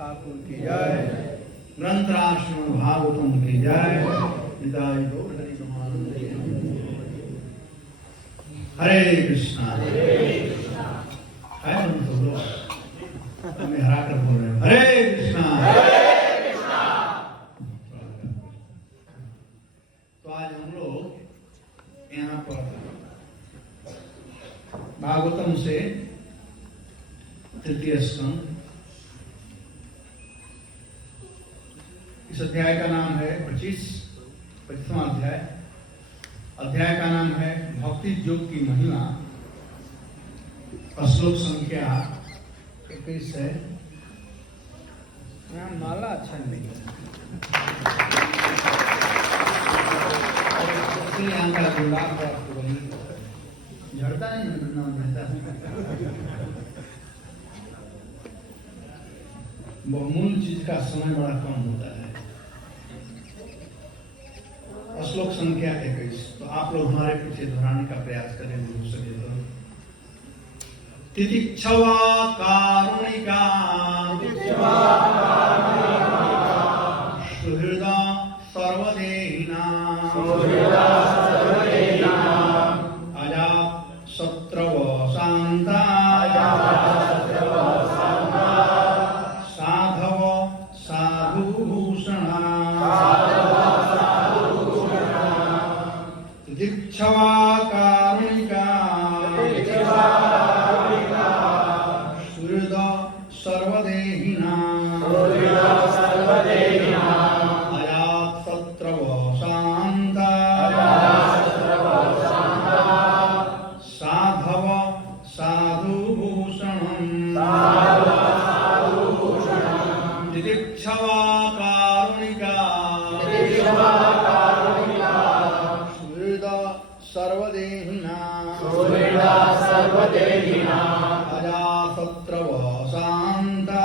ठाकुर की जय, ग्रंथराज श्रीमद् भागवतम की जय। हरे कृष्णा हमें हरा कर बोल रहे हो हरे कृष्णा। तो आज हम लोग यहाँ पर भागवतम से तृतीय स्कंद, इस अध्याय का नाम है 25वां अध्याय। अध्याय का नाम है भक्ति योग की महिमा। श्लोक संख्या 21 है। यहाँ माला अच्छा नहीं यहाँ का गुलाब झड़ता नहीं बहुमूल्य चीज का समय बड़ा कम होता है। श्लोक संख्या 21। तो आप लोग हमारे पीछे दोहराने का प्रयास करें हो सके तो। तितिक्षवा कारुणिका सुहृदा सर्वदेहिना अजात शत्रव शांता साधव साधुभूषणा तितिक्षवा कारुणिका सुहृद सर्वदेहिना अयात् शत्रव शान्ता साधव साधुभूषणम् तितिक्षवा कारुणिका सुहृद सर्वदेहिना अयात् शत्रव शान्ता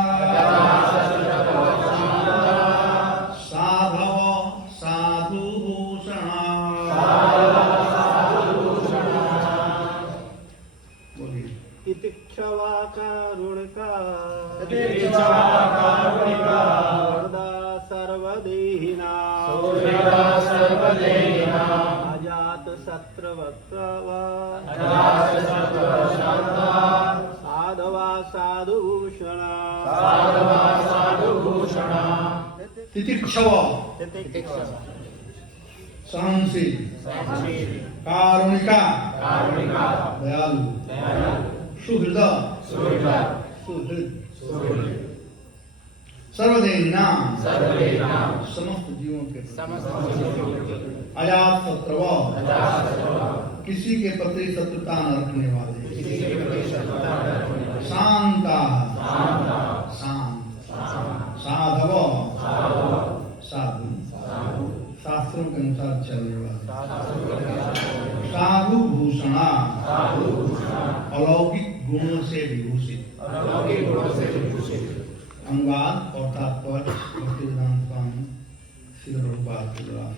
साधव साधुभूषणा। बोलिए। तितिक्षवा कारुणिका वरदा सर्वदेहिना अजात शत्रवक्त्रवा साधवा साधुभूषणा तितिक्षव सहनशील कारुणिका दयालु सुहृद सुहृद सर्वदेहिना समस्त जीवों के अजात शत्रव किसी के प्रति शत्रुता न रखने वाले शांता शांत साधव साधु शास्त्रों के अनुसार चलने वाले साधु भूषणा अलौकिक गुणों से विभूषित। अनुवाद और तात्पर्य भक्तिवेदांत स्वामी श्री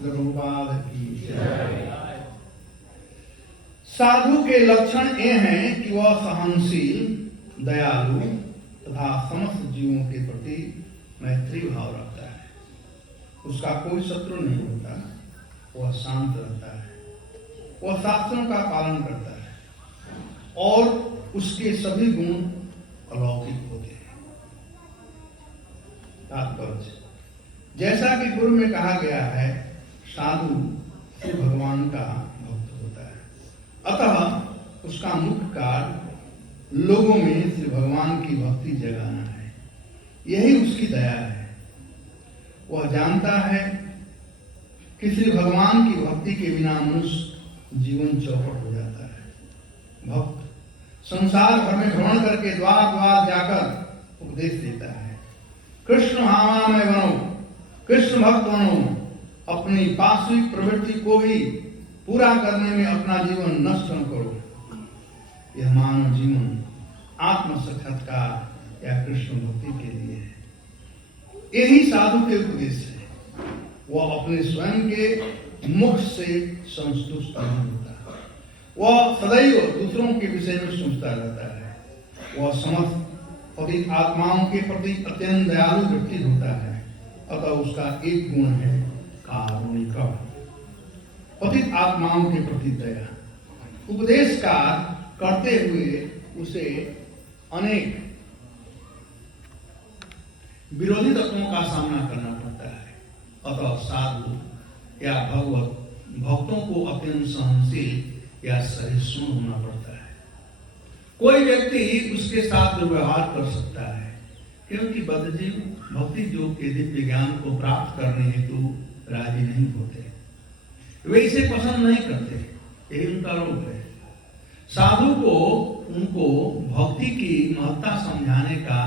प्रभुपाद की जय। साधु के लक्षण ये हैं कि वह सहनशील दयालु तथा समस्त जीवों के प्रति मैत्री भाव रखता है। उसका कोई शत्रु नहीं होता, वह शांत रहता है, वह शास्त्रों का पालन करता है और उसके सभी गुण अलौकिक होते हैं। तात्पर्य जैसा कि पूर्व में कहा गया है, साधु श्री भगवान का भक्त होता है, अतः उसका मुख्य कार्य लोगों में श्री भगवान की भक्ति जगाना है। यही उसकी दया है। वह जानता है कि श्री भगवान की भक्ति के बिना मनुष्य जीवन चौपट हो जाता है। भक्त संसार भर में भ्रमण करके द्वार द्वार जाकर उपदेश देता है, कृष्ण भावना में बनो, कृष्ण भक्त बनो, अपनी पार्श्विक प्रवृत्ति को भी पूरा करने में अपना जीवन नष्ट न करो। यह मानव जीवन आत्म साक्षात्कार या कृष्ण भक्ति के लिए है। यही साधु के उपदेश है। वह अपने स्वयं के मुख से संतुष्ट नहीं होता, वह सदैव दूसरों के विषय में सोचता रहता है। वह समस्त पतित आत्माओं के प्रति अत्यंत दयालु व्यक्ति होता है, अतः उसका एक गुण है कारुणिका, पतित आत्माओं के प्रति दया। उपदेश कार्य करते हुए उसे अनेक विरोधी तत्वों का सामना करना पड़ता है, अतः साधु या भक्तों को अत्यंत सहनशील या सहिष्णु होना पड़ता है। कोई व्यक्ति उसके साथ व्यवहार कर सकता है, क्योंकि बद्धजीव भक्ति योग के दिव्य ज्ञान को प्राप्त करने हेतु राजी नहीं होते, वे इसे पसंद नहीं करते, यही उनका रोग है। साधु को उनको भक्ति की महत्ता समझाने का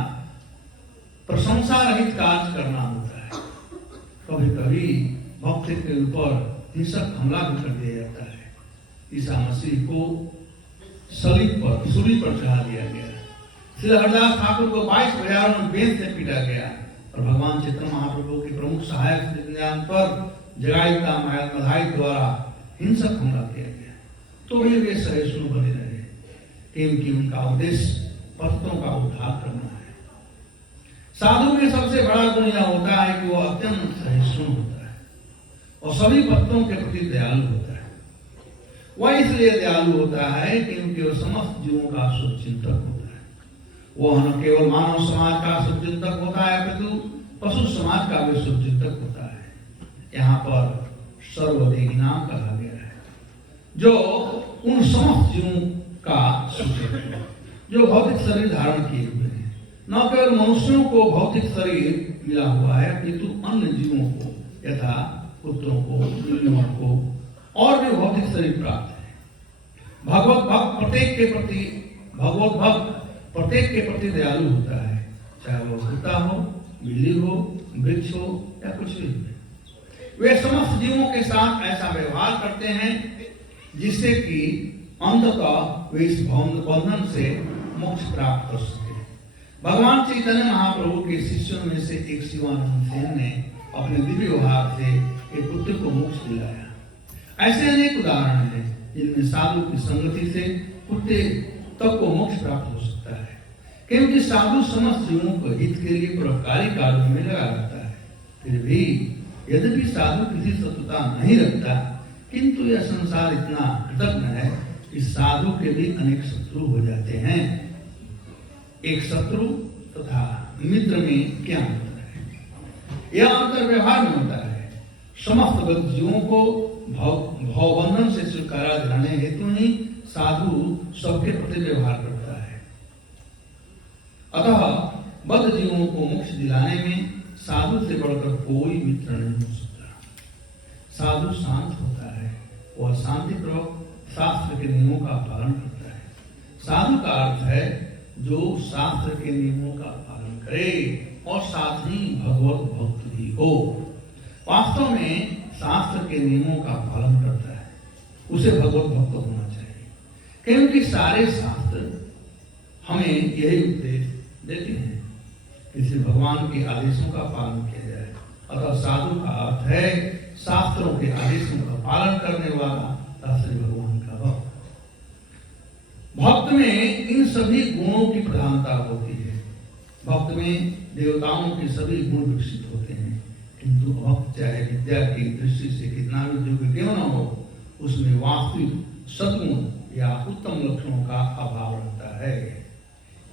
प्रशंसा रहित कार्य करना होता है। कभी कभी भक्त के ऊपर हिंसक हमला भी कर दिया जाता है। ईसा मसीह को सूली पर चढ़ा दिया गया। श्री हरदास ठाकुर को 22 बजारों में बेंत से पीटा गया और भगवान चैतन्य महाप्रभु के प्रमुख सहायक विज्ञान पर जगाईता मधाई द्वारा हिंसक हमला किया गया, तो भी वे सहिष्णु बने रहे, क्योंकि उनका उद्देश्य भक्तों का उद्धार करना है। साधु में सबसे बड़ा गुण यह होता है कि वह अत्यंत सहिष्णु होता है और सभी भक्तों के प्रति दयालु होता है। वह इसलिए दयालु होता है क्योंकि वह समस्त जीवों का शुभचिंतक होता है। वह न केवल मानव समाज का शुभचिंतक होता है अपितु पशु समाज का भी शुभचिंतक होता है। यहाँ पर सर्वदेही नाम कहा गया है जो उन समस्त जीवों का सूचक है जो भौतिक शरीर धारण किए हुए हैं। न केवल मनुष्यों को भौतिक शरीर मिला हुआ है अपितु अन्य जीवों को यथा कुत्तों को, बिल्लियों को और भी भौतिक शरीर प्राप्त है। भगवत भक्त प्रत्येक के प्रति दयालु होता है, चाहे वो कुत्ता हो, बिल्ली हो, वृक्ष हो या कुछ भी हो। वे समस्त जीवों के साथ ऐसा व्यवहार करते हैं जिससे कि अंततः वे इस बंधन से मोक्ष प्राप्त कर सके। भगवान चैतन्य महाप्रभु के शिष्यों में से एक शिवानंद सेन ने अपने दिव्य व्यवहार से एक पुत्र को मोक्ष दिलाया। ऐसे अनेक उदाहरण हैं जिनमें साधु की संगति से कुत्ते तक को मोक्ष प्राप्त हो सकता है, क्योंकि साधु समस्त जीवों को हित के लिए परोपकारी कार्यों में लगा रहता है। फिर भी यद्यपि साधु किसी शत्रुता नहीं रखता, किंतु यह संसार इतना कृतज्ञ है कि साधु के भी अनेक शत्रु हो जाते हैं। एक शत्रु तथा मित्र में क्या अंतर है? यह अंतर व्यवहार में होता है। समस्त गत जीवों को भवबंधन से छुटकारा दिलाने हेतु ही साधु सबके प्रति व्यवहार करता है। अतः बद्ध जीवों को मोक्ष दिलाने में साधु से बढ़कर कोई मित्र नहीं हो सकता। साधु शांत होता है, वह शांतिपूर्वक शास्त्र के नियमों का पालन करता है। साधु का अर्थ है जो शास्त्र के नियमों का पालन करे और साथ ही भगवत भक्त भी हो। वास्तव में शास्त्र के नियमों का पालन करता है, उसे भगवत भक्त होना चाहिए, क्योंकि सारे शास्त्र हमें यही उपदेश देते हैं कि श्री भगवान के आदेशों का पालन किया जाए। अतः साधु का अर्थ है शास्त्रों के आदेशों का पालन करने वाला श्री भगवान का भक्त। भक्त में इन सभी गुणों की प्रधानता होती है। भक्त में देवताओं के सभी गुण विकसित होते हैं, किंतु भक्त चाहे विद्या की दृष्टि से कितना भी योग्य क्यों न हो, उसमें वास्तविक सद्गुण या उत्तम लक्षणों का अभाव रहता है।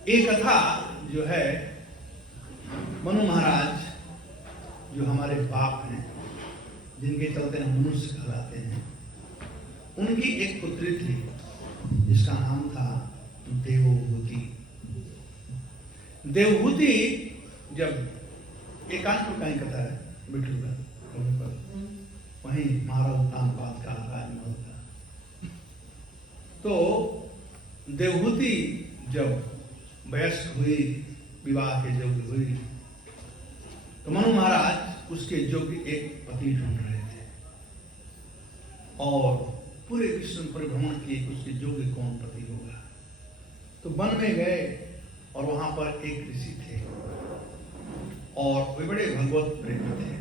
एक कथा जो है, मनु महाराज जो हमारे बाप हैं, जिनके चलते हम मनुष्य कहलाते हैं, उनकी एक पुत्री थी जिसका नाम था देवहूति। देवहूति जब एकांत में कहीं कथा है बिठूगा वहीं महाराज तानपाद का राजमहल था। तो देवहूति जब वयस्क हुई, विवाह के योग्य हुई, तो मनु महाराज उसके योग्य एक पति ढूंढ रहे थे और पूरे विश्व में परिभ्रमण किए कि उसके योग्य कौन पति होगा। तो वन में गए और वहां पर एक ऋषि थे और वे बड़े भगवत प्रेमी थे।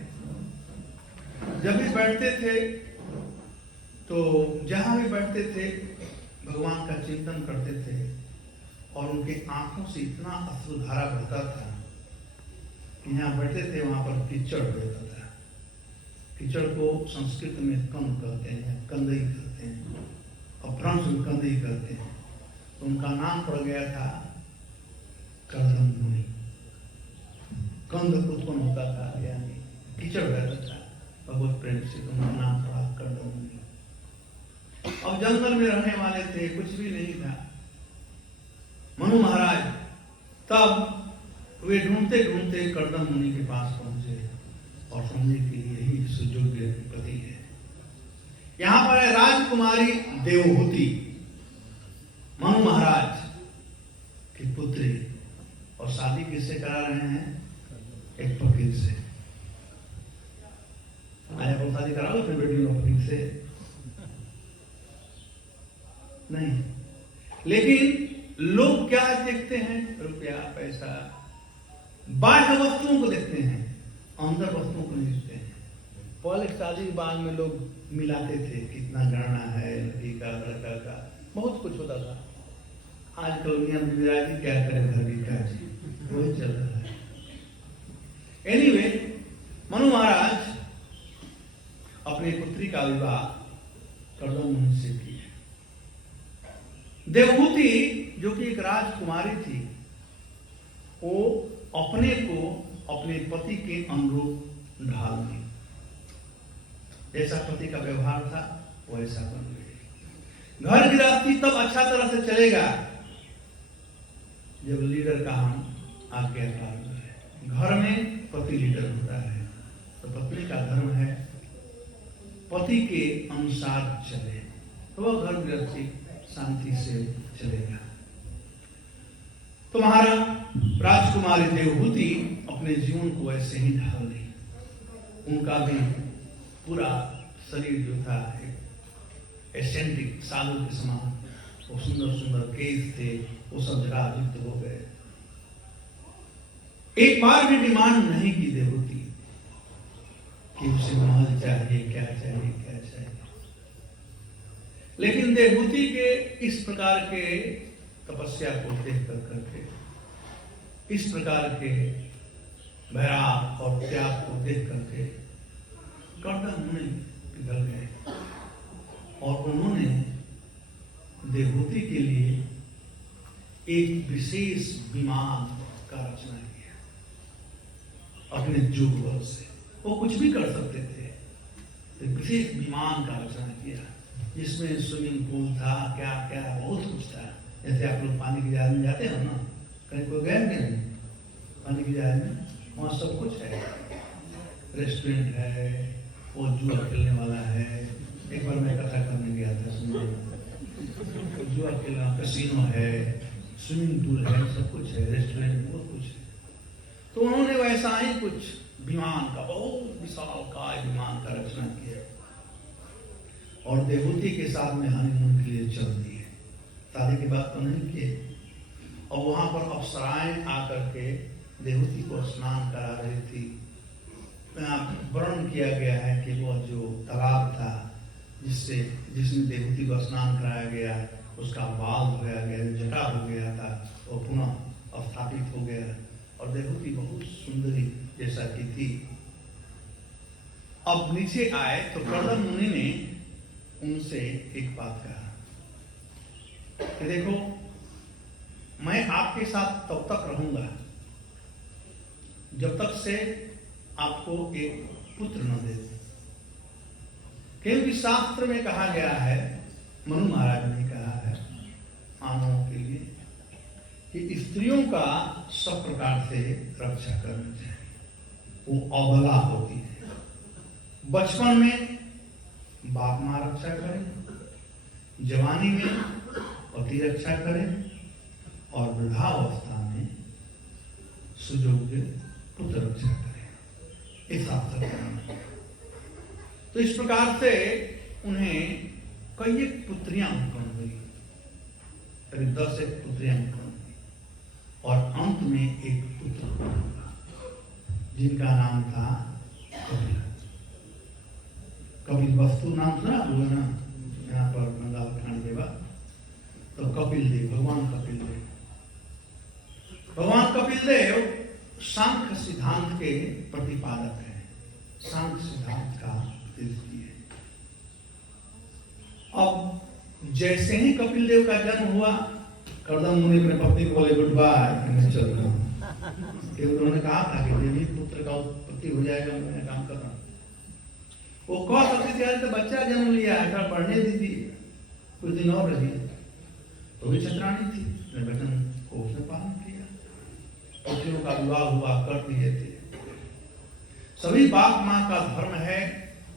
जब भी बैठते थे तो जहां भी बैठते थे भगवान का चिंतन करते थे और उनके आंखों से इतना अश्रुधारा बहता था कि यहाँ बैठते थे वहां पर कीचड़ बहता था। कीचड़ को संस्कृत में कंद कहते हैं, कंदई कहते हैं, अपभ्रंश में कंदई कहते हैं। तो उनका नाम पड़ गया था कर्दम मुनि। कंद उत्पन्न होता था, यानी कीचड़ बहता था भगवत प्रेम से, तो उनका नाम पड़ा कर्दम मुनि। अब जंगल में रहने वाले थे, कुछ भी नहीं था। मनु महाराज तब वे ढूंढते ढूंढते कर्दम मुनि के पास पहुंचे और समझे कि यही सुयोग्य पति है। यहां पर है राजकुमारी देवहूति, मनु महाराज की पुत्री, और शादी किससे करा रहे हैं? एक फकीर से। आया को शादी करा लो अपनी बेटी को फकीर से? नहीं। लेकिन लोग क्या देखते हैं? रुपया, पैसा, बाह्य वस्तुओं को देखते हैं, अंदर वस्तुओं को नहीं देखते हैं। पहले शादी के बाद में लोग मिलाते थे, कितना गहना है लड़की का, लड़का का, बहुत कुछ होता था। आजकल नियम विराजी क्या करे, घर की क्या जी, वही चल रहा है। एनीवे, मनु महाराज अपनी पुत्री का विवाह कर्दम मुनि से किया। देवहूति जो कि एक राजकुमारी थी, वो अपने को अपने पति के अनुरूप ढाल दी। जैसा पति का व्यवहार था वैसा बन गई। घर गृहस्थी तब अच्छा तरह से चलेगा जब लीडर का हम आज्ञाकार है। घर में पति लीडर होता है तो पत्नी का धर्म है पति के अनुसार चले तो वह घर गृहस्थी शांति से चलेगा। तुम्हारा राजकुमारी देवहूति अपने जीवन को ऐसे ही ढाल दी। उनका भी पूरा शरीर जो था एसेंट्रिक साधु के समान, वो सुंदर सुंदर केस थे, वो सब जरायुक्त हो गए। एक बार भी डिमांड नहीं की देवहूति कि उसे महल चाहिए, क्या चाहिए, क्या चाहिए। लेकिन देवहूति के इस प्रकार के तपस्या को देख कर करके, इस प्रकार के वैराग और त्याग को देख करके कर्दम मुनि पिघल गए और उन्होंने देवहूति के लिए एक विशेष विमान का रचना किया अपने जोग बल से। वो कुछ भी कर सकते थे, एक विशेष विमान का रचना किया जिसमें स्विमिंग पूल था, क्या क्या बहुत कुछ था। जैसे आप लोग पानी की जहाज में जाते हो ना, कहीं कोई गए नहीं पानी की जहाज में, वहाँ सब कुछ है। रेस्टोरेंट है, वो जुआ खेलने वाला है। एक बार मैं कथा करने गया था, सुनने जुआ खेलना, कैसीनो है, स्विमिंग पूल है, सब कुछ है, रेस्टोरेंट बहुत कुछ है। तो उन्होंने वैसा ही कुछ विमान का, बहुत विशालकाय विमान का रचना किया और देवहूति के साथ में हनीमून के लिए चल दिए। शादी की बात तो नहीं किए। और वहां पर अप्सराएं आकर के देवहूति को स्नान करा रही थी। वर्णन किया गया है कि वह जो तालाब था जिसमें देवहूति को स्नान कराया गया, उसका बाल धोया गया, जटा हो गया था, वो पुनः स्थापित हो गया और देवहूति बहुत सुंदरी जैसा की थी। अब नीचे आए तो कर्दम मुनि ने उनसे एक बात कहा कि देखो, मैं आपके साथ तब तक रहूंगा जब तक से आपको एक पुत्र न दे दे। क्योंकि शास्त्र में कहा गया है, मनु महाराज ने कहा है मानवों के लिए कि स्त्रियों का सब प्रकार से रक्षा करनी चाहिए। वो अबला होती है। बचपन में बाप माँ रक्षा करें, जवानी में पति रक्षा करें और वृद्धावस्था में सुयोग्य पुत्र रक्षा करें। इस अवसर पर तो इस प्रकार से उन्हें कई एक पुत्रियां उत्पन्न हुई, करीब 10 एक पुत्रियां उत्पन्न हुई और अंत में एक पुत्र हुआ जिनका नाम था कपिल। कपिल वस्तु नाम सुना हुआ ना यहाँ पर बंगाल खान देवा, तो कपिल देव, भगवान कपिल देव। भगवान कपिल देव सांख्य सिद्धांत के प्रतिपादक हैं, सांख्य सिद्धांत का प्रतिनिधि है। अब जैसे ही कपिल देव का जन्म हुआ, कर्दम मुनि अपने पत्नी को बोले गुड बाय, मैं चल रहा हूँ। उन्होंने कहा था कि देवी पुत्र का उत्पत्ति हो जाएगा, मैं काम कर रहा हूँ। वो कह सकती थी तो बच्चा जन्म लिया है, पढ़ने दीजिए, कुछ दिन और रहिए। तो भी छत्राणी थी, वचन को उसने पालन किया, पतियों का विवाह हुआ, कर दिए थे। सभी बाप माँ का धर्म है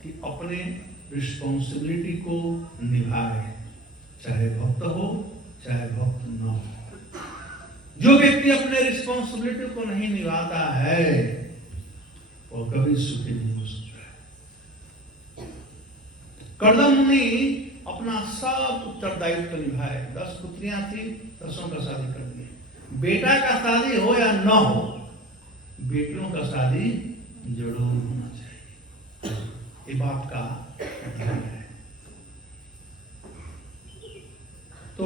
कि अपने रिस्पॉन्सिबिलिटी को निभाए, चाहे भक्त हो चाहे भक्त न हो। जो व्यक्ति अपने रिस्पॉन्सिबिलिटी को नहीं निभाता है वो कभी सुखी नहीं हो सकता है। कर्दम मुनि अपना सब उत्तरदायित्व निभाए। 10 पुत्रियां थी, 10 का शादी कर दिए। बेटा का शादी हो या न हो, बेटियों का शादी जरूर होना चाहिए। ये बात का ध्यान है। तो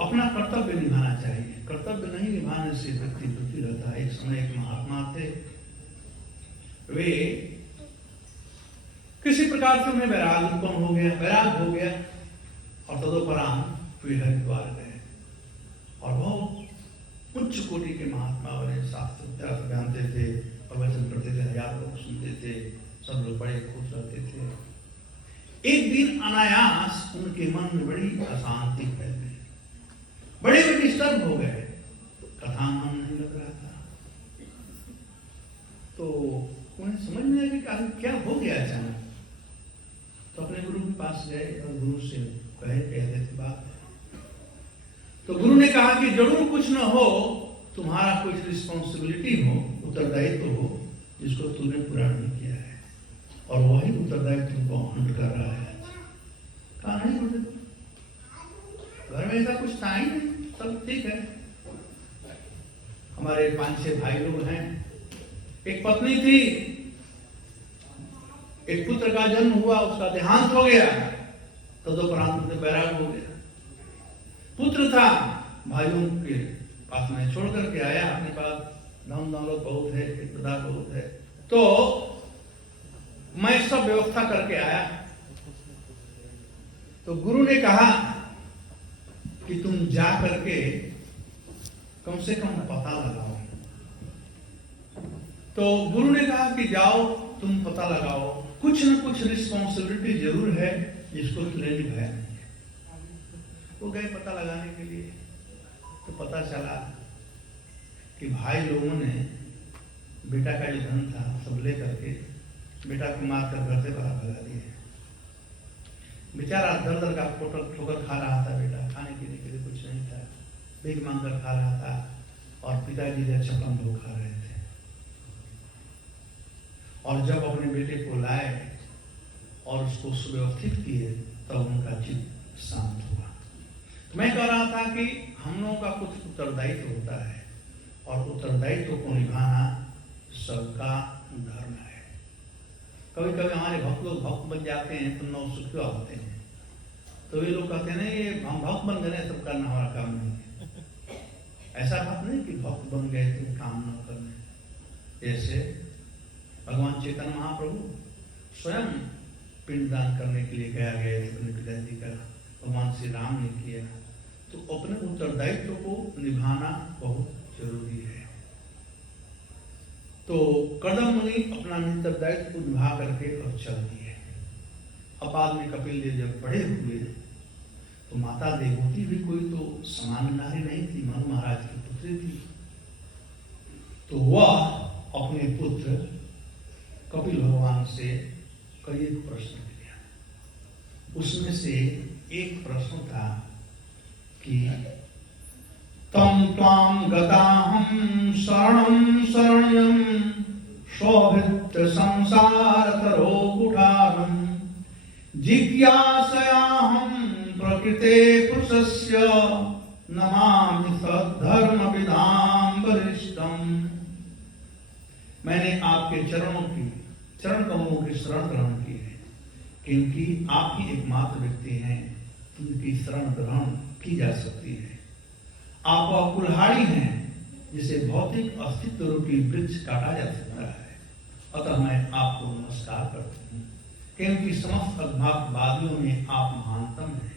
अपना कर्तव्य निभाना चाहिए। कर्तव्य नहीं निभाने से व्यक्ति दुखी रहता है। एक समय एक महात्मा थे, वे किसी प्रकार से उन्हें वैराग उत्पन्न हो गया और तदोपरांत वे हरिद्वार गए और बहुत उच्च कोटि के महात्मा बने, शास्त्र जानते थे, प्रवचन करते थे, हजार लोग सुनते थे, सब लोग बड़े खुश रहते थे। एक दिन अनायास उनके मन में बड़ी अशांति फैल गई, बड़े वे डिस्टर्ब हो गए, कथा मन नहीं लग रहा था। तो उन्हें समझ में आया कि क्या हो गया अचानक। तो अपने गुरु के पास गए और गुरु से कह देते बात। तो गुरु ने कहा कि जरूर कुछ न हो, तुम्हारा कुछ रिस्पॉन्सिबिलिटी हो, उत्तरदायित्व हो, जिसको तूने पूरा नहीं किया है, और वही उत्तरदायित्व तुमको हंट कर रहा है। कहा नहीं गुरु, घर में ऐसा कुछ था ही नहीं, सब ठीक है। हमारे 5-6 भाई लोग हैं, एक पत्नी थी, एक पुत्र का जन्म हुआ, उसका देहांत हो गया, तदुपरांत में बैराग हो गया। पुत्र था, भाइयों के पास में छोड़ करके आया, अपने पास धन दौलत बहुत है, पिता बहुत है, तो मैं सब व्यवस्था करके आया। तो गुरु ने कहा कि तुम जा करके कम से कम पता लगाओ। तो गुरु ने कहा कि जाओ तुम पता लगाओ, कुछ न कुछ रिस्पॉन्सिबिलिटी जरूर है जिसको तुमने निभाया नहीं। वो गए पता लगाने के लिए, तो पता चला कि भाई लोगों ने बेटा का जो धन था सब ले करके बेटा को मार कर घर से बाहर भगा दिए। बेचारा दर दर का ठोकर खा रहा था, बेटा खाने पीने के लिए कुछ नहीं था, भीख मांग कर खा रहा था, और पिताजी ने चपम लोग खा रहे थे। और जब अपने बेटे को लाए और उसको सुव्यवस्थित किए, तब उनका चित्त शांत हुआ। मैं कह रहा था कि हम लोगों का कुछ उत्तरदायित्व होता है, और उत्तरदायित्व को निभाना सबका धर्म है। कभी कभी हमारे भक्त लोग भक्त बन जाते हैं तो नौसुखिया होते हैं, तो ये लोग कहते हैं नहीं, ये हम भक्त बन गए, सब करना हमारा काम नहीं है। ऐसा बात नहीं कि भक्त बन गए तो काम न करने। जैसे भगवान चैतन्य महाप्रभु स्वयं पिंडदान करने के लिए गया गए थे, अपने पिताजी का भगवान श्री राम ने किया, तो अपने उत्तरदायित्व को निभाना बहुत जरूरी है। तो कदम मुनि अपना उत्तरदायित्व को निभा करके और चल दिए। अब बाद में कपिल देव जब बड़े हुए, तो माता देवहूति भी कोई तो सामान्य नारी नहीं थी, मनु महाराज की पुत्री थी। तो वह अपने पुत्र कपिल भगवान से कई प्रश्न किया। उसमें से एक प्रश्न था कि तम त्वाम गताहं शरणं शरण्यं शोभित संसार तरो कुठारं जिज्ञासयाहं प्रकृते पुरुषस्य नमामि सद्धर्मविदां वरिष्ठम्। मैंने आपके चरण कमलों की शरण ग्रहण की है, क्योंकि आप ही एकमात्र व्यक्ति हैं जिनकी शरण ग्रहण की जा सकती है। आप कुल्हाड़ी हैं जिसे भौतिक अस्तित्व रूपी वृक्ष काटा जा सकता है। अतः मैं आपको नमस्कार करता हूँ, क्योंकि समस्त अज्ञातवादियों में आप महानतम हैं।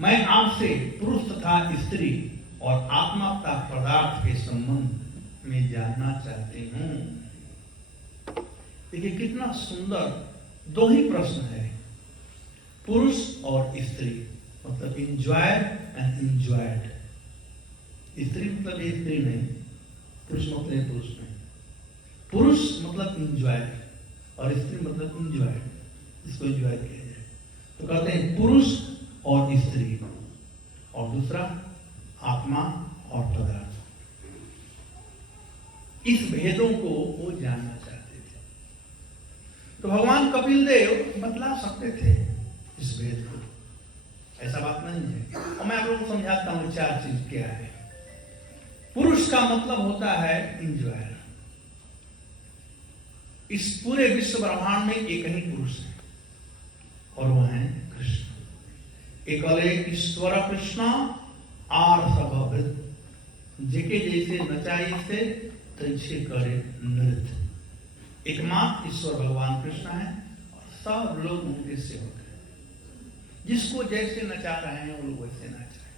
मैं आपसे पुरुष तथा स्त्री और आत्मा तथा पदार्थ के संबंध में जानना चाहती हूँ। देखिए कितना सुंदर दो ही प्रश्न है, पुरुष और स्त्री, मतलब इंजॉयड एंड इंजॉयड। स्त्री मतलब ये स्त्री नहीं, पुरुष मतलब पुरुष नहीं। पुरुष मतलब इंजॉयड और स्त्री मतलब इंजॉयड, इसको इंजॉय किया जाए। तो कहते हैं पुरुष और स्त्री, और दूसरा आत्मा और पदार्थ। इस भेदों को वो जानना चाहते थे। तो भगवान कपिल देव बतला सकते थे इस भेद को, ऐसा बात नहीं है। और मैं आप लोगों को समझाता हूं चार चीज क्या है। पुरुष का मतलब होता है इंजॉयर। इस पूरे विश्व ब्रह्मांड में एक ही पुरुष है और वह है कृष्ण। एकले ईश्वर कृष्ण आर सभवृत, जेके जैसे नचाई से तैसे करे नृत्य। एकमात्र ईश्वर भगवान कृष्ण है और सब लोग उनके सेवक हैं। जिसको जैसे नचा रहे हैं वो लोग वैसे नाच रहे हैं।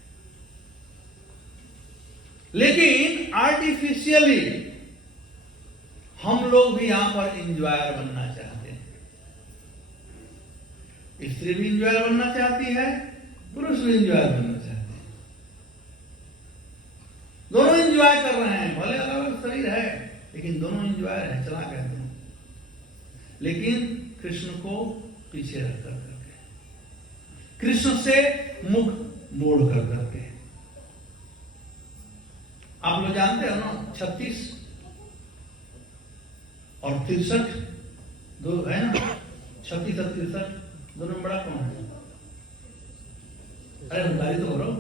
लेकिन आर्टिफिशियली हम लोग भी यहां पर इंजॉयर बनना चाहते हैं। स्त्री भी इंजॉयर बनना चाहती है, पुरुष भी इंजॉयर बनना चाहते हैं। दोनों इंजॉय कर रहे हैं, भले अलग अलग शरीर है लेकिन दोनों इंजॉयर है, चला गया दोनों। लेकिन कृष्ण को पीछे रख कर करके, कृष्ण से मुख मोड़ कर करके। आप लोग जानते हो ना, 36 और 63 दो है ना, 36 और 63 दोनों में बड़ा कौन है? अरे उतारी तो करो,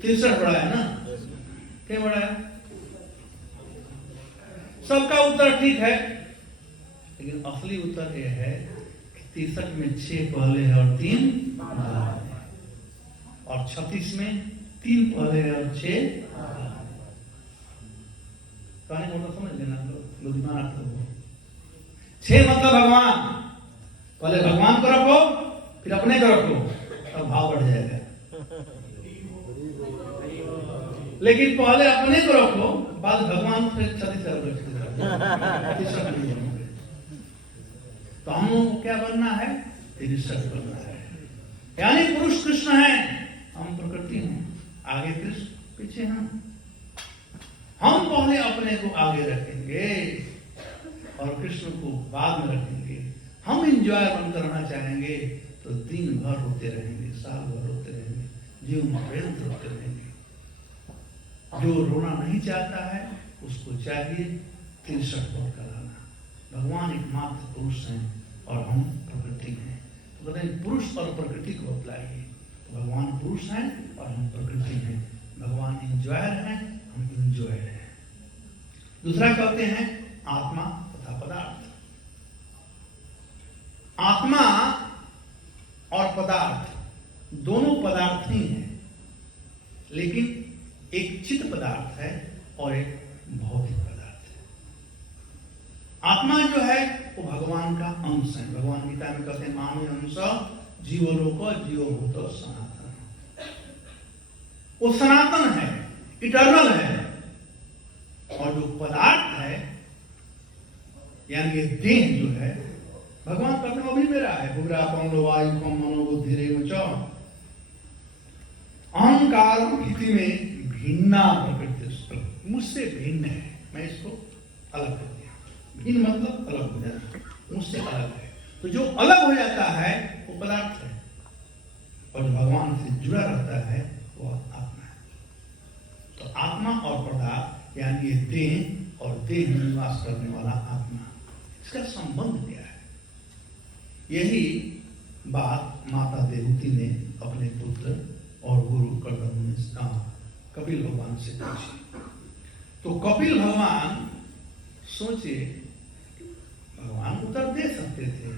63 बड़ा है ना? क्या बड़ा है? सबका उत्तर ठीक है, लेकिन असली उत्तर यह है कि 63 में 6 पहले है और 3 बाद में, और 36 में 3 पहले है और 6 कहानी बोलना समझ लेना बुद्धिमान आप लोग। 6 मतलब भगवान, पहले भगवान को रखो फिर अपने को रखो, तब भाव बढ़ जाएगा। लेकिन पहले अपने को रखो, बाद भगवान से 36 तो हम लोगों को क्या बनना है? 63 बनना है। यानी पुरुष कृष्ण है, हम प्रकृति हैं, आगे कृष्ण पीछे हम पहले अपने को आगे रखेंगे और कृष्ण को बाद में रखेंगे। हम इंजॉय बनकर रहना चाहेंगे तो दिन भर रोते रहेंगे, साल भर रोते रहेंगे, जीवन पर्यंत रोते रहेंगे। जो रोना नहीं चाहता है उसको चाहिए 63 बार कराना। भगवान एकमात्र पुरुष हैं और हम प्रकृति हैं, तो कहते हैं पुरुष और प्रकृति को अपनाइए। भगवान पुरुष हैं और हम प्रकृति हैं। भगवान इंजॉयर हैं, हम इंजॉयर हैं। दूसरा कहते हैं आत्मा तथा पदार्थ। आत्मा और पदार्थ दोनों पदार्थ ही हैं, लेकिन एक चित पदार्थ है और एक भौतिक पदार्थ है। आत्मा जो है वो भगवान का अंश है। भगवान गीता में कहते हैं मामे अंश जीवलोक जीवभूत सनातन। वो सनातन है, इटर्नल है। और जो पदार्थ है यानी ये देह जो है, भगवान कहते हैं वो भी मेरा है। बुग्रापन लो वायु कम मनोबुद्धि रेव च अहंकार स्थिति में भिन्ना प्रकृति, मुझसे भिन्न है, मैं इसको अलग कर दिया। भिन्न मतलब अलग हो जाना, मुझसे अलग है। तो जो अलग हो जाता है वो पदार्थ है, और जो भगवान से जुड़ा रहता है वो आत्मा है। तो आत्मा और पदार्थ यानी ये देह और देह में निवास करने वाला आत्मा, इसका संबंध क्या है? यही बात माता देवहूति ने अपने पुत्र और गुरु कपिल भगवान से पूछी। तो कपिल भगवान सोचे भगवान उत्तर दे सकते थे,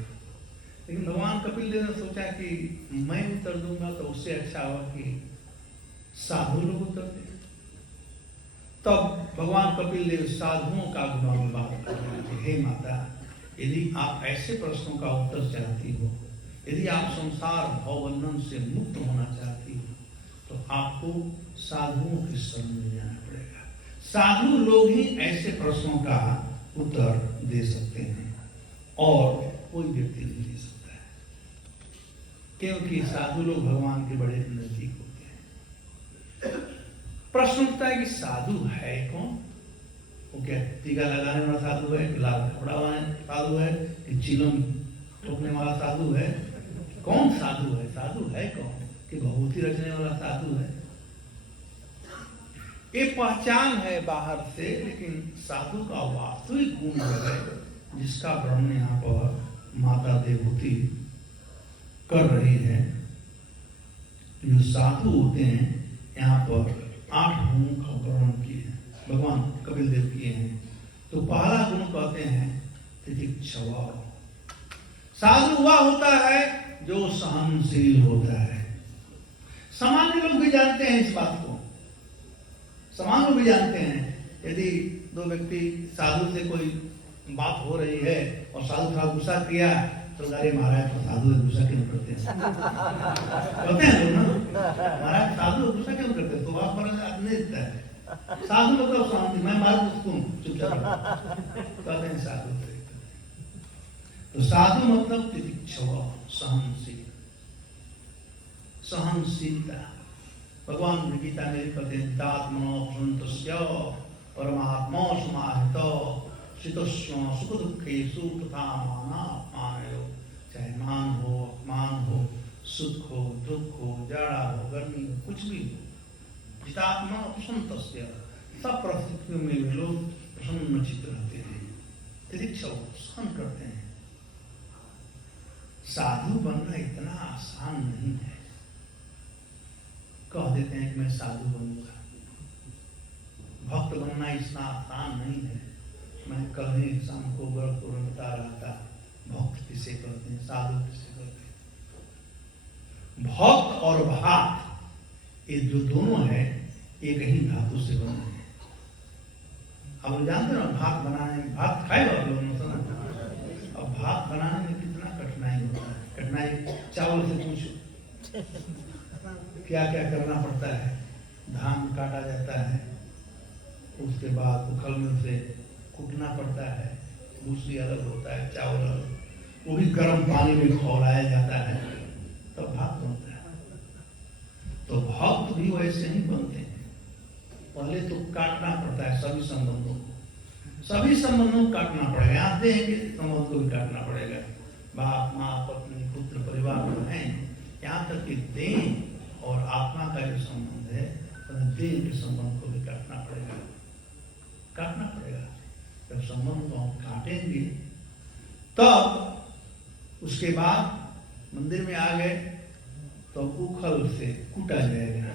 लेकिन भगवान कपिल देव ने सोचा कि मैं उत्तर दूंगा तो उससे अच्छा होगा कि साधु लोग उत्तर दें। तब भगवान कपिल देव साधुओं का गुणानुवाद कर रहे थे। हे माता, यदि आप ऐसे प्रश्नों का उत्तर चाहती हो, यदि आप संसार भवबंधन से मुक्त होना चाहती हो, तो आपको साधुओं की शरण में जाना पड़ेगा। साधु लोग ही ऐसे प्रश्नों का उत्तर दे सकते हैं और कोई व्यक्ति नहीं दे सकता है, क्योंकि साधु लोग भगवान के बड़े नजदीक होते हैं। प्रश्न उठता है कि साधु है कौन? वो क्या टीका लगाने वाला साधु है, लाल कपड़ा वाला साधु है, कि चिलम ठोकने वाला साधु है? कौन साधु है? साधु है कौन? कि भभूति रचने वाला साधु है? ये पहचान है बाहर से, लेकिन साधु का वास्तविक गुण है जिसका वर्णन यहाँ पर माता देवहूति कर रही है। जो साधु होते हैं यहाँ पर 8 गुणों का वर्णन किए हैं, भगवान कपिल देव किए हैं। तो पहला गुण कहते हैं तितिक्षवा। साधु वह होता है जो सहनशील होता है। सामान्य लोग भी जानते हैं इस बात को, सामान्य लोग भी जानते हैं। यदि दो व्यक्ति साधु से कोई बात हो रही है और साधु थोड़ा गुस्सा किया तो अरे महाराज तो साधु गुस्सा क्यों करते हैं? कहते हैं लोग ना, महाराज साधु गुस्सा क्यों करते हैं? तो आप नहीं देता है। साधु मतलब शांति, मैं मारू उसको चुपचाप कहते हैं साधु। तो साधु मतलब तितिक्षव, सहनशील, सहनशीलता। भगवान गीता में कहते हैं तात्मनो संतस्य परमात्मा समाहितो शीतोष्ण सुख दुखेषु तथा मानापमानयो। चाहे मान हो, अपमान हो, सुख हो, दुख हो, जाड़ा हो, गर्मी हो, कुछ भी हो, जितात्मा संतस्य, सब परिस्थितियों में वे लोग प्रसन्न चित्त रहते हैं, तितिक्षव, सहन करते हैं। साधु बनना इतना आसान नहीं है। कह देते हैं कि मैं साधु बनूंगा। भक्त बनना इतना आसान नहीं है। मैं कल ही शाम को गोरखपुर में बता रहा था, भक्त किसे कहते हैं, साधु किसे कहते हैं। भक्त और भात, ये जो दोनों है एक ही धातु से बने हैं। अब जानते हो भात बनाने में, भात खाए आप लोगों ने सुना? अब भात बनाने में कितना कठिनाई होता है। कठिनाई चावल से पूछो, क्या क्या करना पड़ता है। धान काटा जाता है, उसके बाद उखल में उसे कूटना पड़ता है, भूसी अलग होता है, चावल अलग, वो भी गर्म पानी में खौलाया जाता है, तब भात बनता है। तो भक्त भी वैसे ही बनते हैं। पहले तो काटना पड़ता है सभी संबंधों को, सभी संबंधों को काटना पड़ेगा। यहाँ देंगे संबंध को भी काटना पड़ेगा। बाप, माँ, पत्नी, पुत्र, परिवार में हैं, यहाँ तक कि देह और आत्मा का जो संबंध है, तो देह के संबंध को भी काटना पड़ेगा, काटना पड़ेगा। जब संबंध को हम काटेंगे तब उसके बाद मंदिर में आ गए तो उखल से कूटा जाएगा।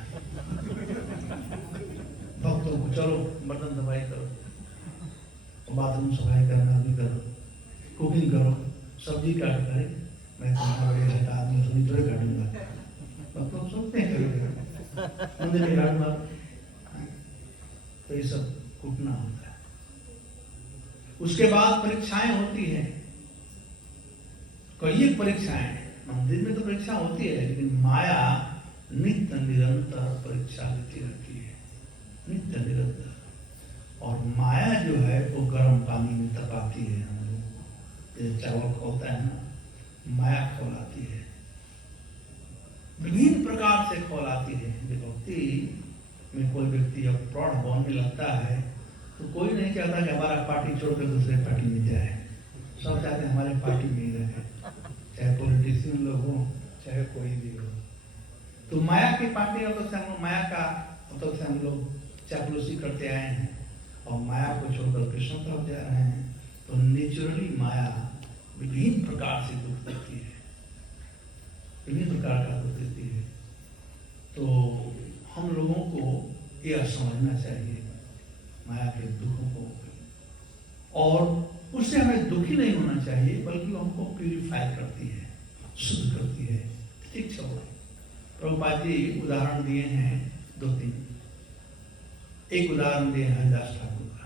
भक्तों को चलो बर्तन सफाई करो, बाथरूम सफाई करना भी करो, कुकिंग करो, सब्जी काट करे। मैं तुम्हारा आदमी सब्जी थोड़े काटूंगा, मतलब सोचते हैं मंदिर में काटूंगा। तो ये सब कूटना होता है। उसके बाद परीक्षाएं होती हैं, कई परीक्षाएं। मंदिर में तो परीक्षा होती है, लेकिन माया नित्य निरंतर परीक्षा लेती रहती है, नित्य निरंतर। और माया जो है वो गर्म पानी में तपाती है। हम लोग चावल खोलता है ना, माया खोलाती है, विभिन्न प्रकार से खोलाती है। भक्ति में कोई व्यक्ति जब प्रौढ़ बनने लगता है तो कोई नहीं चाहता कि हमारा पार्टी छोड़कर दूसरे पार्टी में जाए। सब चाहते हैं हमारे पार्टी में ही रहे, चाहे पॉलिटिशियन लोग हो, चाहे कोई भी हो। तो माया की पार्टी मतलब से हम लोग, माया का मतलब से हम लोग चापलूसी करते आए हैं और माया को छोड़कर कृष्ण तरफ जा रहे हैं। तो नेचुरली माया विभिन्न प्रकार से दुख देती है, विभिन्न प्रकार का दुख देती है। तो हम लोगों को यह समझना चाहिए माया के दुखों को, और उससे हमें दुखी नहीं होना चाहिए, बल्कि हमको प्यूरिफाई करती है, शुद्ध करती है। ठीक है। प्रभुपाद जी उदाहरण दिए हैं 2-3। एक उदाहरण दिए हरिदास ठाकुर का।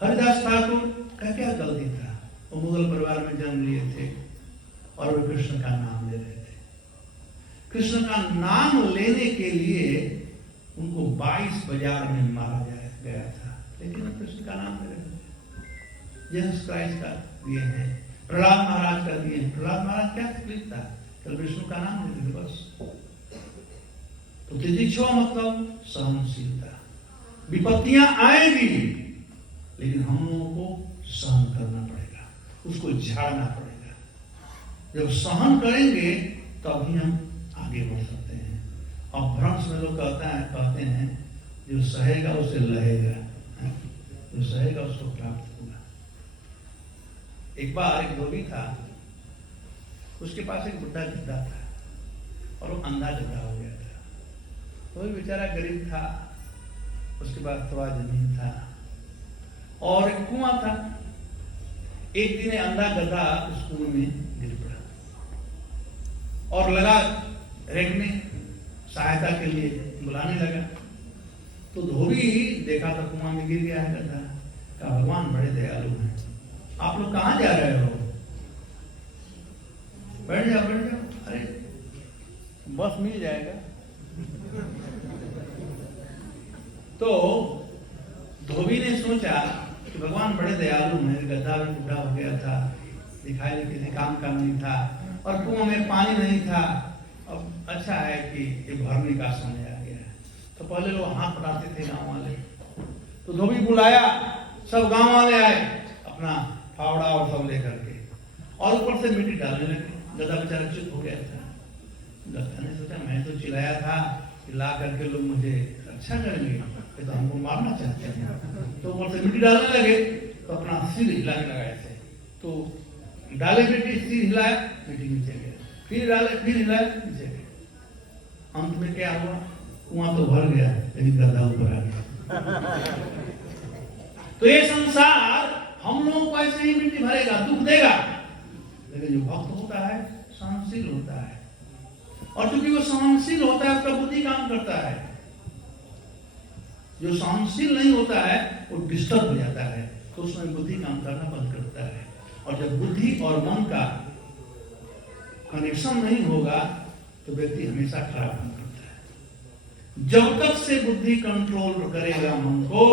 हरिदास ठाकुर का क्या गलती था? वो मुगल परिवार में जन्म लिए थे और वे कृष्ण का नाम ले रहे थे। कृष्ण का नाम लेने के लिए उनको 22 बाजार में मारा गया था, लेकिन कृष्ण का नाम ले रहे थे। जीसस क्राइस्ट का दिए हैं, प्रहलाद महाराज का दिए हैं। प्रहलाद महाराज क्या तकलीफ था? कल विष्णु का नाम लेते थे बस। तो तितिक्षव मतलब सहनशीलता। विपत्तियां आएगी, लेकिन हम लोगों को सहन करना पड़ेगा, उसको झाड़ना पड़ेगा। जब सहन करेंगे तभी हम आगे बढ़ सकते हैं। और भ्रंश में लोग कहते हैं जो सहेगा उसे लहेगा, जो सहेगा उसको प्राप्त होगा। एक बार एक धोबी था, उसके पास एक बुढ़ा गधा था और वो अंधा गधा हो गया था। तो वो बेचारा गरीब था, उसके बाद थोड़ा जमीन था और एक कुआं था। एक दिन अंधा गधा उस कुएं में गिर पड़ा और लगा रेंगने, सहायता के लिए बुलाने लगा। तो धोबी देखा तो कुआं में गिर गया है गधा। कहा भगवान बड़े दयालु हैं, आप लोग कहाँ जा रहे हो? बैठ जाओ बैठ जाओ। अरे बस मिल जाएगा। तो धोबी ने सोचा कि भगवान बड़े दयालु हैं, गड्ढा भी बूढ़ा हो गया था, दिखाई किसी काम का नहीं था और कुआं में पानी नहीं था। अब अच्छा है कि ये भरने का समय आ गया है। तो पहले लोग हाथ पटाते थे गांव वाले, तो धोबी बुलाया, सब गांव वाले आए अपना फावड़ा और सब लेकर के, और ऊपर से मिट्टी डालने लगे। गधा बेचारा चुप हो गया था। गधा ने सोचा मैं तो चिल्लाया था कि ला करके लोग मुझे रक्षा करेंगे, ये तो हमको मारना चाहते हैं। तो ऊपर से मिट्टी डालने लगे, तो अपना सिर हिलाने लगा ऐसे, तो डाले मिट्टी, सिर हिलाया, मिट्टी नीचे गया, फिर डाले, फिर हिलाया, नीचे गया। अंत में क्या हुआ? कुआं तो भर गया लेकिन गधा ऊपर आ गया। तो ये संसार हम लोगों को ऐसे ही मिट्टी भरेगा, दुख देगा, लेकिन जो भक्त होता है सहनशील होता है, और क्योंकि वो सहनशील होता है उसका बुद्धि काम करता है। जो सहनशील नहीं होता है वो डिस्टर्ब हो जाता है, तो उसमें बुद्धि काम करना बंद करता है। और जब बुद्धि और मन का कनेक्शन नहीं होगा तो व्यक्ति हमेशा खराब काम करता है। जब तक से बुद्धि कंट्रोल करेगा मन को,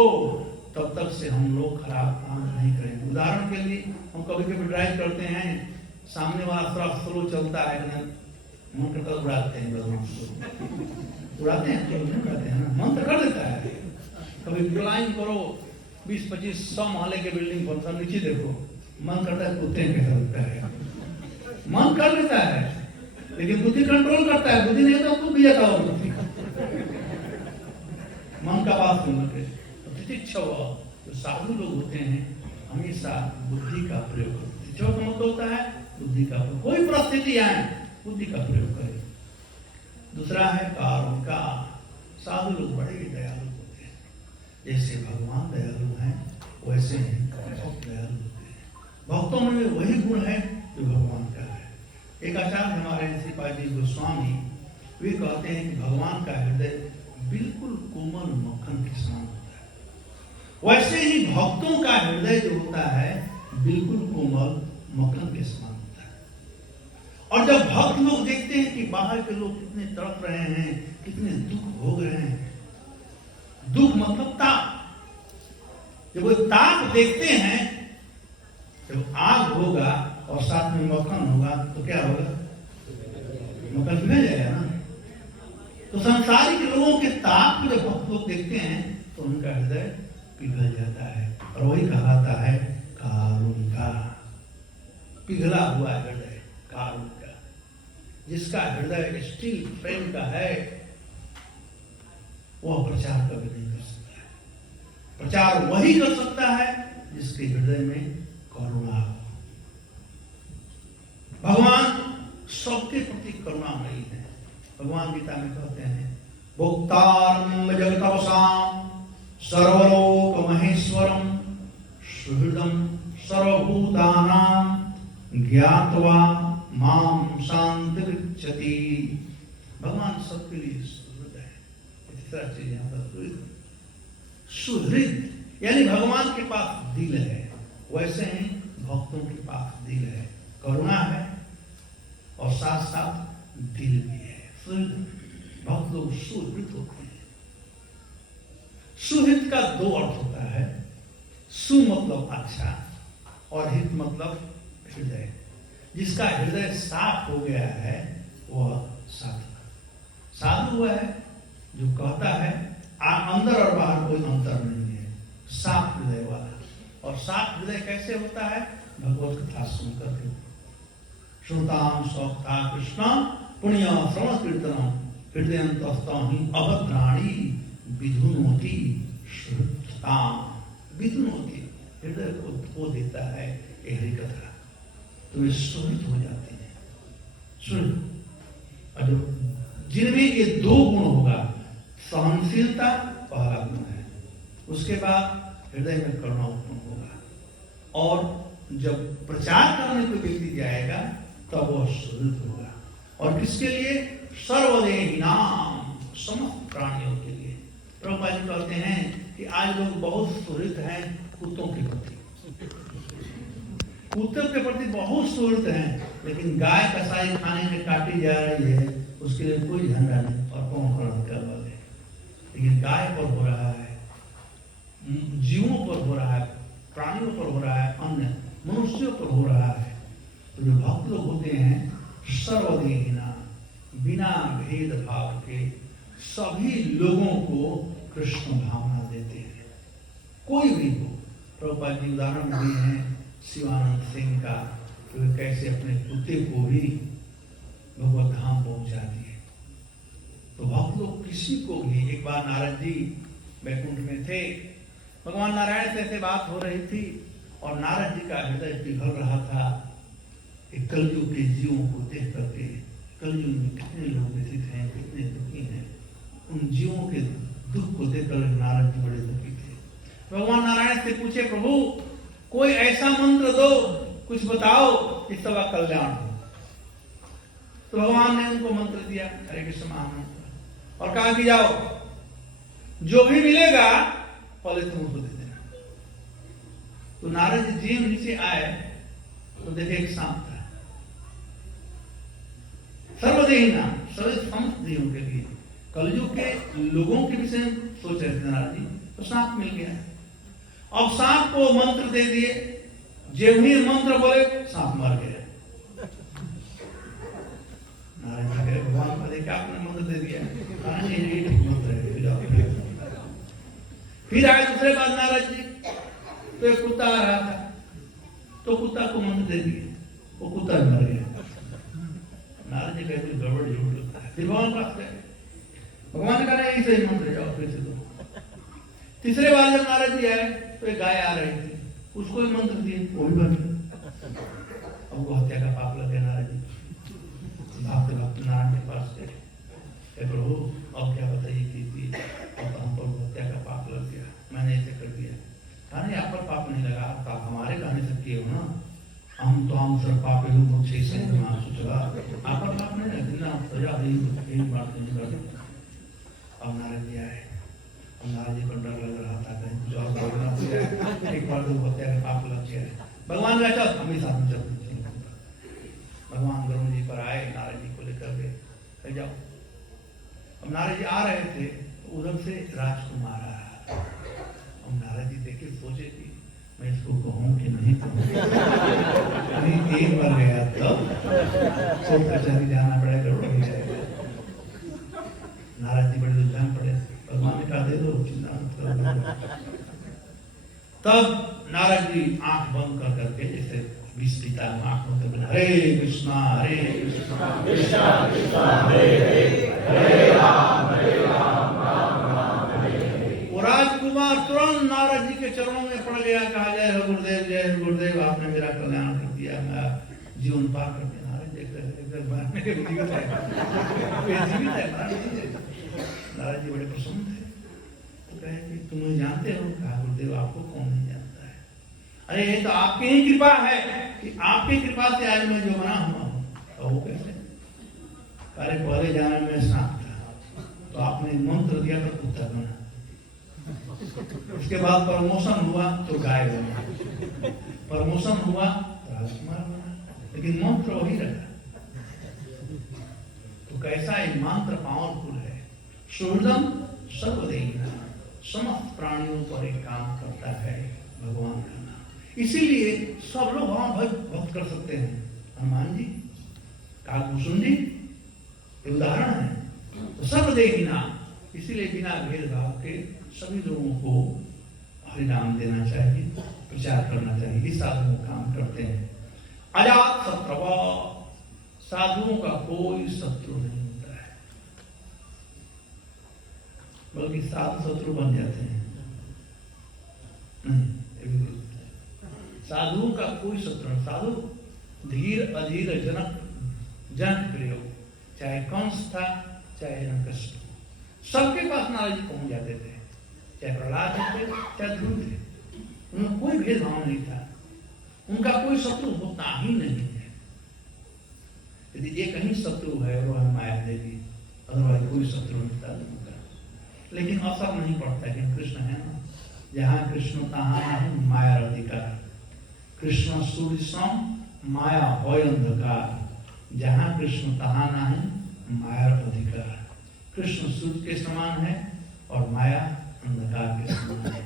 तब तक से हम लोग खराब काम नहीं करेंगे। उदाहरण के लिए हम कभी कभी ड्राइव करते हैं, सामने वाला थोड़ा स्लो चलता है, मन करता उड़ाते हैं, उड़ाते हैं ना, मन तो कर देता है। कभी क्लाइंब करो 20-25-100 महले के बिल्डिंग पर, सब नीचे देखो, मन करता है कुत्ते कैसा लगता है, मन कर लेता है, लेकिन बुद्धि कंट्रोल करता है। बुद्धि नहीं तो खुद भी जाता हो, मन का बात सुन के। जो साधु लोग होते हैं हमेशा बुद्धि का प्रयोग करते हैं। जो मतलब होता है बुद्धि का, कोई परिस्थिति आए बुद्धि का प्रयोग करें। दूसरा है कारुणिका। साधु लोग बड़े ही दयालु होते हैं। जैसे भगवान दयालु हैं वैसे ही भक्त दयालु होते हैं। भक्तों में भी वही गुण है जो भगवान का है। एक आचार्य हमारे श्रीपाद जी गोस्वामी वे कहते हैं कि भगवान का हृदय बिल्कुल कोमल मक्खन के समान होता है, वैसे ही भक्तों का हृदय जो होता है बिल्कुल कोमल मक्खन के समान होता है। और जब भक्त लोग देखते हैं कि बाहर के लोग कितने तड़प रहे हैं, कितने दुख भोग रहे हैं, दुख मतलब ताप, जब वो ताप देखते हैं, जब आग होगा और साथ में मक्खन होगा तो क्या होगा? मक्खन पिघल जाएगा ना। तो संसारी के लोगों के ताप को जब भक्त लोग देखते हैं तो उनका हृदय पिघल जाता है, और वही कहलाता है कारुणिका। पिघला हुआ हृदय कारुणिका। जिसका हृदय स्टील फ्रेम का है वह प्रचार कभी नहीं कर सकता है। प्रचार वही कर सकता है जिसके हृदय में करुणा हो। भगवान सबके प्रति करुणामयी है। भगवान गीता में कहते हैं भोक्तारं जगतवसां सर्वलोक महेश्वरम सुहृदं सर्वभूतानां ज्ञात्वा मां शान्तिर्यच्छति। भगवान सबके लिए सुहृद है। तीसरा चीज यहाँ पर सुहृद यानी भगवान के पास दिल है, वैसे ही भक्तों के पास दिल है, करुणा है और साथ साथ दिल भी है। भक्त लोग सुहृद होते हैं। सुहृद का दो अर्थ होता है। सु मतलब अच्छा और हित मतलब हृदय। जिसका हृदय साफ हो गया है वह साधु। साधु वह है जो कहता है अंदर और बाहर कोई अंतर नहीं है, साफ हृदय वाला। और साफ हृदय कैसे होता है? भगवत कथा सुनकर के। श्रुताम सौक्ता कृष्ण पुण्य श्रवण कीर्तनम हृदयंतस्ताहि अभद्राणि विधुनोति श्रुतता। विधुनोति हृदय को देता है ये हरि कथा, तो वे सुहित हो जाते हैं। सुहित। और जब जिनमें ये दो गुण होगा, सहनशीलता पहला गुण है, उसके बाद हृदय में करुणा उत्पन्न होगा, और जब प्रचार करने को व्यक्ति जाएगा तब वह सुहित होगा। और किसके लिए? सर्वदेहिनाम, समस्त प्राणियों के लिए। प्रभुपाद जी कहते हैं कि आज लोग बहुत सुहृद हैं कुत्तों के प्रति। कुत्तों के प्रति बहुत सुहृद हैं, लेकिन गाय कसाई खाने में काटी जा रही है उसके लिए कोई झंडा नहीं और कौन करने वाले। लेकिन गाय पर हो रहा है पर हो रहा है, प्राणियों पर हो रहा है, अन्य मनुष्यों पर हो रहा है। तो जो भक्त लोग होते हैं सर्वदेहिना, बिना भेदभाव के सभी लोगों को कृष्ण भावना देते हैं, कोई भी हो। प्रभुपाद जी उदाहरण दिए हैं शिवानंद सिंह का, तो वे कैसे अपने कुत्ते को भी भगवत धाम पहुंचा दिए। तो भक्त लोग किसी को भी, एक बार नारद जी वैकुंठ में थे, भगवान नारायण से ऐसे बात हो रही थी और नारद जी का हृदय पिघल रहा था कि कलयुग के जीवों को देख करके, कलयुग में कितने लोग व्यथित हैं, कितने दुखी हैं, उन जीवों के दुख को देखकर नारद जी बड़े दुखी थे। भगवान नारायण से पूछे, प्रभु कोई ऐसा मंत्र दो, कुछ बताओ जिससे सबका कल्याण हो। तो भगवान ने उनको मंत्र दिया, हरे कृष्ण महामंत्र, और कहा कि जाओ जो भी मिलेगा पहले तुम उसको दे देना। तो नारद जी नीचे आए तो देखे एक सांप था, सर्वदेहिना, समस्त देहों के लिए, कलयुग के लोगों के विषय में सोच रहे थे नारद जी, तो सांप मिल गया। अब सांप को मंत्र दे दिए, जब ही मंत्र बोले सांप मर गया। नारायण जी कहे, भगवान को देखा आपने मंत्र दे दिया, ये ठीक मंत्र है। फिर आए दूसरे बार नारद जी, तो एक कुत्ता आ रहा था, तो कुत्ता को मंत्र दे दिए, वो कुत्ता मर गया। नारद जी कहते गड़बड़ जरूर लगता है। फिर भगवान पास गए, भगवान ने कहा यही सही मंत्र, जाओ फिर से दो। तीसरे बार जब नारद जी आए तो एक गाय आ रही थी, उसको भी मंत्र दिए, वो भी मर गई। अब वो हत्या का पाप लग गया नारद जी। भागते भागते नारायण के पास गए, प्रभु अब क्या बताइए कि अब हम पर हत्या का पाप लग गया, मैंने ऐसे कर दिया। कहा नहीं, आप पर पाप नहीं लगा, आप हमारे कहने से किए हो ना, हम तो हम सर पाप मुझे से सोचा आप पर पाप नहीं लगा, सजा यही बात नहीं कर। अब नारायण जी आए, नारद जी को डर लग रहा था कहीं कुछ और बोलना हो जाए, एक बार तो हत्या का पाप लग गया। भगवान का चल हम ही साथ में चलते। भगवान गरुड़ जी पर आए, नारद जी को लेकर गए, जाओ। अब नारद जी आ रहे थे, उधर से राजकुमार आ रहा था। अब नारद जी देखे, सोचे कि मैं इसको कहूँ कि नहीं कहूँ, नहीं एक बार गया तब सब कचहरी जाना पड़ेगा, गरुड़ हो जाएगा। नारद जी बड़े उलझन पड़े, भगवान ने कहा दे दो, चिंता मत करो। तब नारद जी आंख बंद कर करके, जैसे विष पीता आंख बंद कर, हरे कृष्णा कृष्णा कृष्णा हरे हरे, हरे राम राम राम हरे हरे। वो राजकुमार तुरंत नारद जी के चरणों में पड़ गया, कहा जय हो गुरुदेव, जय हो गुरुदेव, आपने मेरा कल्याण कर दिया, मैं जीवन पार कर दिया। नारद जी नारद जी बड़े प्रसन्न थे, तो कहे कि तुम जानते हो? कहा गुरुदेव आपको कौन नहीं जानता है, अरे ये तो आपकी ही कृपा है कि आपकी कृपा से आज मैं जो बना हुआ हूँ। तो वो कैसे? अरे पहले जन्म में सांप था, तो आपने मंत्र दिया तो कुत्ता बना, उसके बाद प्रमोशन हुआ तो गाय बना, प्रमोशन हुआ तो राजकुमार बना, लेकिन मंत्र वही रखा। तो कैसा ये मंत्र पावरफुल है। सुहृदम सर्वदेहिना, समस्त प्राणियों पर एक काम करता है भगवान का नाम, इसीलिए सब लोग भगवान भक्त कर सकते हैं। हनुमान जी, कालभूषण जी, ये उदाहरण है। तो सर्वदेहिना, इसीलिए बिना भेदभाव के सभी लोगों को हरिनाम देना चाहिए, प्रचार करना चाहिए, इस साधु काम करते हैं। अजात शत्रु, साधुओं का कोई शत्रु नहीं होता है, बल्कि साधु शत्रु बन जाते हैं। नहीं, साधुओं का कोई शत्रु, साधु धीर अधीर जनक जनक प्रिय, चाहे कंस था चाहे हिरण्यकश्यप, सबके पास नारद जी पहुंच जाते थे, चाहे प्रहलाद थे चाहे ध्रुव थे, उनका कोई भेदभाव नहीं था, उनका कोई शत्रु होता ही नहीं है। यदि ये कहीं शत्रु है वो है माया देवी, अदरवाइज कोई शत्रु नहीं था उनका। लेकिन असर नहीं पड़ता है कि कृष्ण है ना, जहाँ कृष्ण तहाँ है माया अधिकार, कृष्ण सूर्य सम माया होय अंधकार, जहाँ कृष्ण तहाँ ना है माया अधिकार। कृष्ण सूर्य के समान है और माया अंधकार के समान है।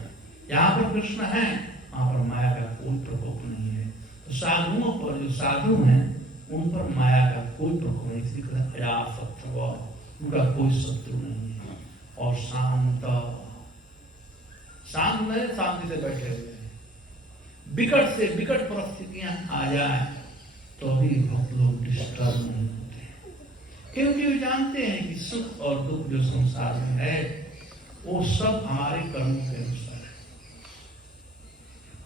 यहाँ पर कृष्ण है, वहां पर माया का कोई प्रकोप नहीं है। तो साधुओं पर, जो साधु हैं उन पर माया का कोई प्रकोप नहीं, इसलिए अजासक्त, उनका कोई शत्रु नहीं है। और शांत, शांत में शांति से बैठे हुए हैं। विकट से विकट परिस्थितियां आ जाए तो भी भक्त लोग डिस्टर्ब नहीं होते, क्योंकि वे जानते हैं कि सुख और दुख जो संसार में है वो सब हमारे कर्मों के अनुसार है।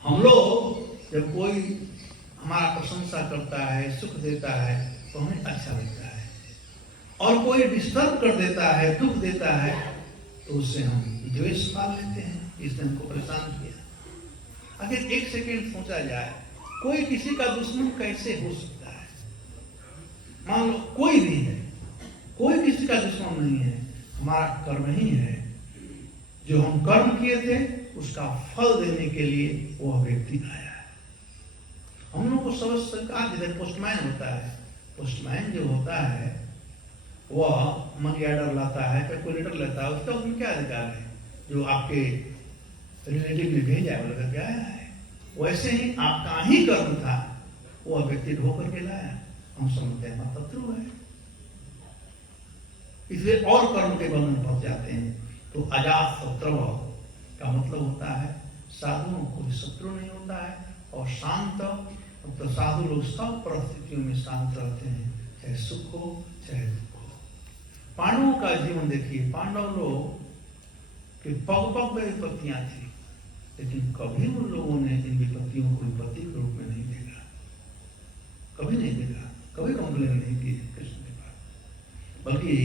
हम लोग जब कोई हमारा प्रशंसा करता है, सुख देता है तो हमें अच्छा लगता है, और कोई डिस्टर्ब कर देता है, दुख देता है तो उससे हम द्वेष पाल लेते हैं। इसने हमको परेशान किया। अगर एक सेकेंड सोचा जाए, कोई किसी का दुश्मन कैसे हो सकता है? मान लो कोई भी है, कोई किसी का दुश्मन नहीं है, हमारा कर्म ही है। जो हम कर्म किए थे उसका फल देने के लिए वह व्यक्ति आया है। हम लोग को समझ सकता, जैसे पोस्टमैन होता है, पोस्टमैन जो होता है वह मनी ऑर्डर लाता है, कैलकुलेटर लेता है, उसका उसमें क्या अधिकार है? जो आपके रिलेटिव ने भेजा है वो लेकर के आया है। वैसे ही आपका ही कर्म था, वह व्यक्ति ढो करके लाया, हम समझते हैं हमारा शत्रु है, इसलिए और कर्म के बंधन में फंस जाते हैं। तो अजात शत्रु का मतलब होता है साधुओं को कोई शत्रु नहीं होता है, और शांत, तो साधु लोग सब परिस्थितियों में शांत रहते हैं, चाहे सुख हो चाहे दुख हो। पांडवों का जीवन देखिए, पांडव लोग के पग पग में विपत्तियां थी, लेकिन कभी उन लोगों ने इन विपत्तियों को विपत्ति के रूप में नहीं देखा, कभी नहीं देखा, कभी कंप्लेन नहीं की कृष्ण के पास। बल्कि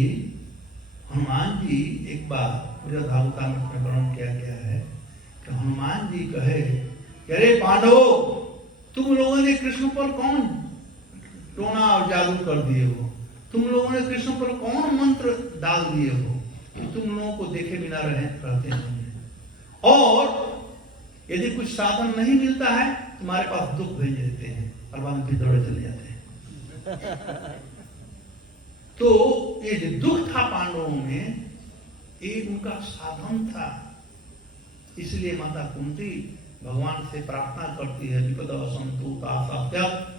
हनुमान जी, एक बार पूरा धावता में वर्णन किया गया है कि हनुमान जी कहे, अरे पांडवों, तुम लोगों ने कृष्ण पर कौन टोना और जादू कर दिए हो? तुम लोगों ने कृष्ण पर कौन मंत्र डाल दिए हो कि तुम लोगों को देखे बिना रहते हैं? और यदि कुछ साधन नहीं मिलता है, तुम्हारे पास दुख भेज देते हैं और बाद में दौड़े चले जाते हैं। तो ये जो दुख था पांडवों में, ये उनका साधन था। इसलिए माता कुंती भगवान से प्रार्थना करती है, विपदवसंतु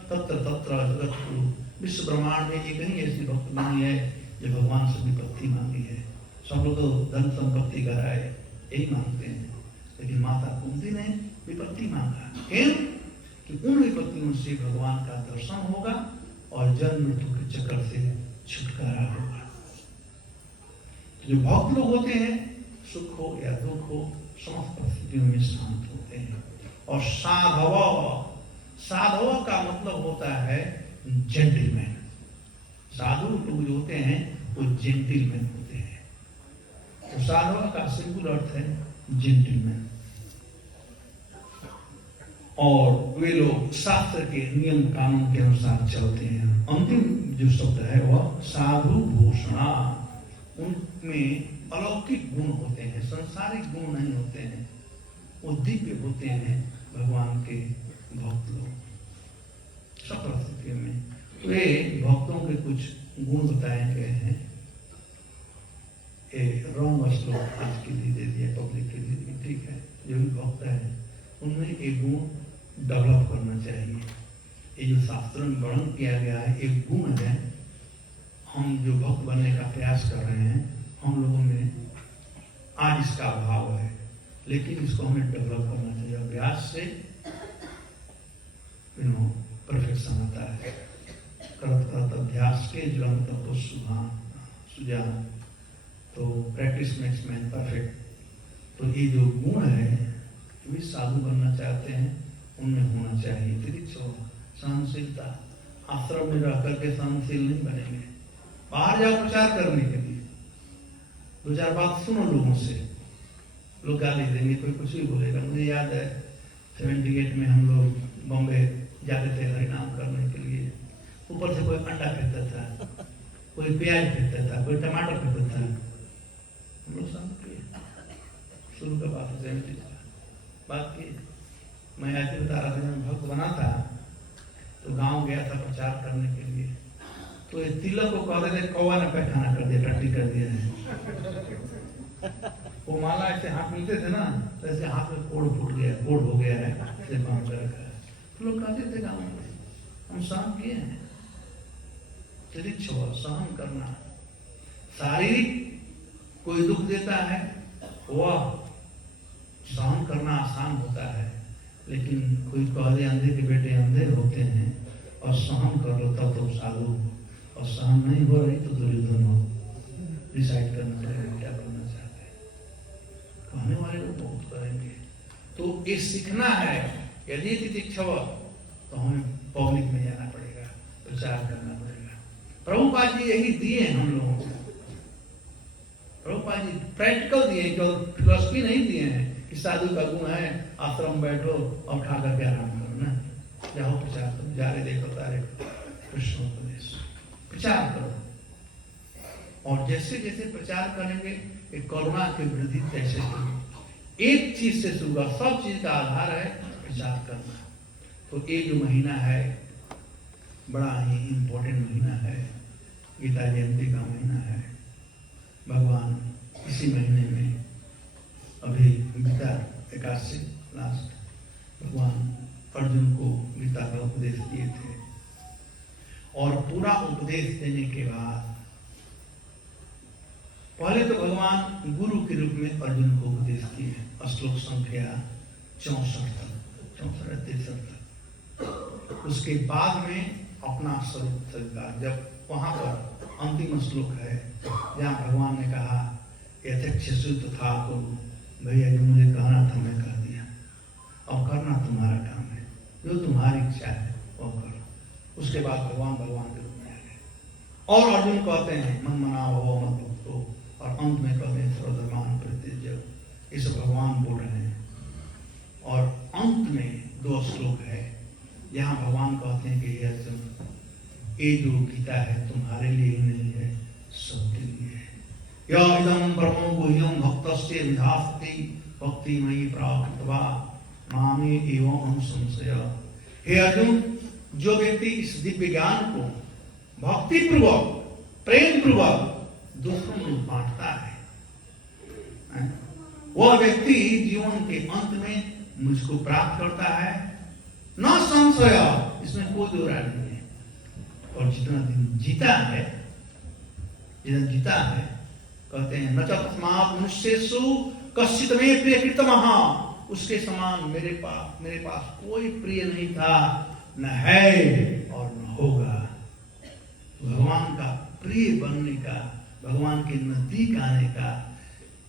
तत्र तत्र जगत्कुरु। विश्व ब्रह्मांड में एक ही ऐसी भक्त बनी है जो भगवान से विपत्ति मांगी है। सब लोग तो धन संपत्ति कराए यही मांगते हैं, लेकिन माता कुंती ने विपत्ति मांगा। क्यों? कि उन विपत्तियों से भगवान का दर्शन होगा और जन्म मृत्यु के चक्कर से छुटकारा होगा। जो भक्त लोग होते हैं, सुख हो या दुख हो, समस्त परिस्थितियों में शांत होते हैं। और साधव, साधव का मतलब होता है जेंटलमैन। साधु लोग जो होते हैं वो जेंटलमैन होते हैं। तो साधव का सिंपल अर्थ है जेंटलमैन। और वे लोग शास्त्र के नियम कानून के अनुसार चलते हैं। अंतिम जो शब्द है वह साधु भूषणा। उनमें अलौकिक गुण होते हैं, संसारिक गुण नहीं होते हैं, वो दिव्य होते हैं भगवान के भक्त लोग सब परिस्थितियों में। वे भक्तों के कुछ गुण बताए गए हैं। रॉन्ग श्लोक आज के लिए दे दिया, पब्लिक के लिए, ठीक है। जो भी भक्त है उनमें एक गुण डेवलप करना चाहिए। ये जो शास्त्रों में वर्णन किया गया है एक गुण है। हम जो भक्त बनने का प्रयास कर रहे हैं, हम लोगों में आज इसका अभाव है, लेकिन इसको हमें डेवलप करना चाहिए। अभ्यास से परफेक्शन आता है। करत करत अभ्यास के जलम तत्व सुजान, तो प्रैक्टिस मेक्स मैन परफेक्ट। तो ये जो गुण है, भी साधु बनना चाहते हैं उनमें होना चाहिए। तितिक्षा, सहनशीलता। आश्रम में रह करके सहनशील नहीं बनेंगे, बाहर जाओ प्रचार करने के लिए, दो चार बात सुनो लोगों से, लोग गाली देंगे, कोई कुछ भी बोलेगा। मुझे याद है 78 में हम लोग बॉम्बे जाते थे हरिनाम करने के लिए। ऊपर से कोई अंडा फेंकता था, कोई प्याज फेंकता था, कोई टमाटर फेंकता था। हम लोग समझ शुरू का बात है बात की। मैं ऐसे बता रहा था, जब भक्त बना था तो गांव गया था प्रचार करने के लिए, तो ये तिलक को कह रहे थे कौवा ने पैखाना कर दिया, टट्टी कर दिया है। वो माला ऐसे हाथ मिलते थे ना, तो ऐसे हाथ में कोड़ फूट गया, कोड़ हो गया है, ऐसे बांध कर रखा है। तो लोग कहते थे गाँव में, हम सहन किए हैं। तितिक्षव सहन करना, शारीरिक कोई दुख देता है वह सहन करना आसान होता है, लेकिन कोई कह दे अंधे के बेटे अंधे होते हैं और सहन कर लो तब तो साधु, और सहन नहीं हो रही तो दुर्योधन हो। डिसाइड करना पड़ेगा क्या करना चाहते हैं। कहने वाले लोग बहुत करेंगे। तो ये सीखना है। यदि तितिक्षव तो हमें पब्लिक में जाना पड़ेगा, प्रचार करना पड़ेगा। प्रभुपाद जी यही दिए हम लोगों को। प्रभुपाद जी प्रैक्टिकल दिए, केवल फिलोसफी नहीं दिए हैं कि साधु का गुण है आश्रम बैठो और खा करके आराम करो ना, जाओ प्रचार करो, जा रे देखो तारे कृष्ण उपदेश प्रचार करो। और जैसे जैसे प्रचार करेंगे एक करुणा की वृद्धि तैसे होगी। एक चीज से शुरू, सब चीज का आधार है प्रचार करना। तो ये जो महीना है बड़ा ही इम्पोर्टेंट महीना है, गीता जयंती का महीना है। भगवान इसी महीने में अभी गीता एकादशी लास्ट भगवान अर्जुन को गीता का उपदेश दिए थे। और पूरा उपदेश देने के बाद पहले तो भगवान गुरु के रूप में अर्जुन को उपदेश किए, श्लोक संख्या 64 तक। उसके बाद में अपना स्वरूप स्वीकार, जब वहां पर अंतिम श्लोक है जहाँ भगवान ने कहा यथेच्छसु तथा कुरु, भैया जो मुझे कहना था मैं कह दिया, अब करना तुम्हारा काम है, जो तुम्हारी इच्छा है वो करो। उसके बाद भगवान के रूप में आ गए। और अर्जुन कहते हैं मन मना भव मत भक्तो, और अंत में कहते हैं सर्वधर्मान परित्यज्य। ये सब भगवान बोल रहे हैं। और अंत में 2 श्लोक है जहाँ भगवान कहते हैं कि हे अर्जुन, ये जो गीता है तुम्हारे लिए ही नहीं है, सबके लिए है। या इदं ब्रह्म गुह्यं भक्तस्य विधास्ति भक्तिमयी प्राप्तवा मामे एवं अनुसंशय। हे अर्जुन, जो व्यक्ति इस दिव्य ज्ञान को भक्ति पूर्वक प्रेम पूर्वक दूसरों में बांटता है, वह व्यक्ति जीवन के अंत में मुझको प्राप्त करता है, न संशय, इसमें कोई दो राय नहीं है। और जितना दिन जीता है, कहते हैं न च तस्मात् मनुष्येषु कश्चित् मे प्रियकृतमः, उसके समान मेरे पास कोई प्रिय नहीं था, न है और न होगा। भगवान का प्रिय बनने का, भगवान के नजदीक आने का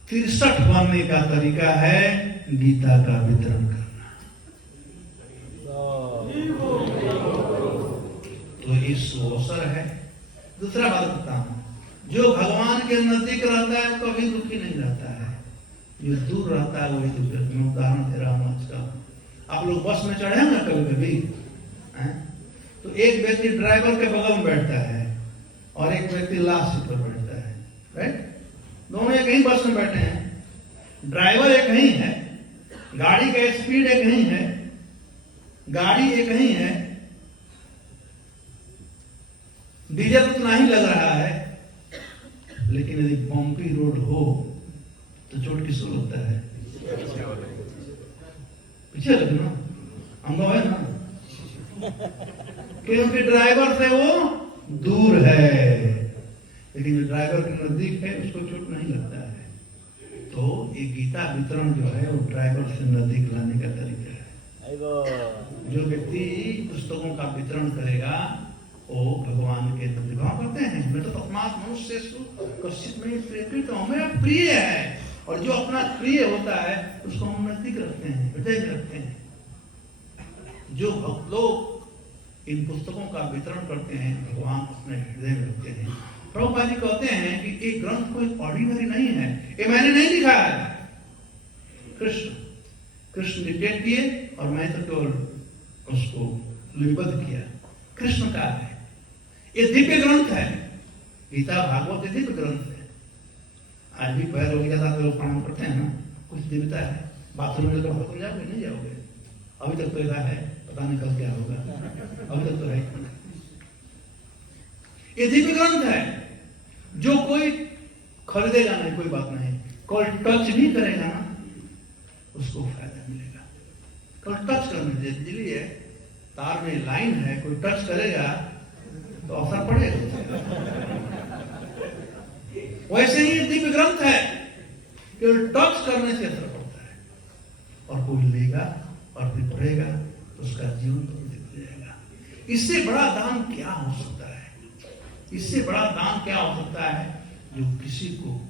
63 बनने का तरीका है गीता का वितरण करना। तो इस अवसर है। दूसरा बात बताता हूं, जो भगवान के नजदीक रहता है वो कभी दुखी नहीं रहता है, जो दूर रहता है वही दुखी। मैं उदाहरण दे रहा हूं आज का। आप लोग बस में चढ़े हैं ना कभी कभी, तो एक व्यक्ति ड्राइवर के बगल में बैठता है और एक व्यक्ति लास्ट सीट पर बैठता है, राइट? दोनों एक ही बस में बैठे हैं, ड्राइवर एक ही है, गाड़ी का स्पीड एक ही है, गाड़ी एक ही है, डीजल उतना ही लग रहा है, लेकिन यदि बम्पी रोड हो तो चोट किसको लगता है? पीछे लगना अनुभव है ना, क्योंकि ड्राइवर से वो दूर है, लेकिन जो ड्राइवर के नजदीक है उसको चोट नहीं लगता है। तो ये गीता वितरण जो है वो ड्राइवर से नजदीक लाने का तरीका है। जो व्यक्ति पुस्तकों का वितरण करेगा वो भगवान के प्रतिभाव करते हैं। मैं तो तस्मात् मनुष्येषु कश्चित् मे प्रियकृतः, मेरा प्रिय है। और जो अपना प्रिय होता है उसको हम नजदीक रखते हैं, हृदय में रखते हैं। जो भक्त लोग इन पुस्तकों का वितरण करते हैं भगवान अपने हृदय में रखते हैं। प्रभुपाद जी कहते हैं कि ये ग्रंथ कोई ऑर्डिनरी नहीं है, ये मैंने नहीं लिखा है, कृष्ण डिक्टेट किए और मैं तो केवल उसको लिपिबद्ध किया। कृष्ण का है, ये दिव्य ग्रंथ है। गीता भागवत दिव्य ग्रंथ है। आज भी पैर हो गया था तो प्रणाम करते हैं ना, कुछ दिव्यता है। बाथरूम में तो बाथरूम जाओगे नहीं जाओगे, अभी तक तो ऐसा है, पता नहीं कल क्या होगा, अभी तक तो है। ये दिव्य ग्रंथ है, जो कोई खरीदेगा नहीं, कोई बात नहीं, कोई टच नहीं करेगा ना, उसको फायदा मिलेगा। कोई टच करने दे, बिजली है, तार में लाइन है, कोई टच करेगा तो असर पड़ेगा। वैसे ही दिव्य ग्रंथ है, केवल टच करने से असर पड़ता है, और कोई लेगा और फिर पढ़ेगा तो उसका जीवन बदल जाएगा। इससे बड़ा दान क्या हो सकता है? इससे बड़ा दान क्या हो सकता है जो किसी को,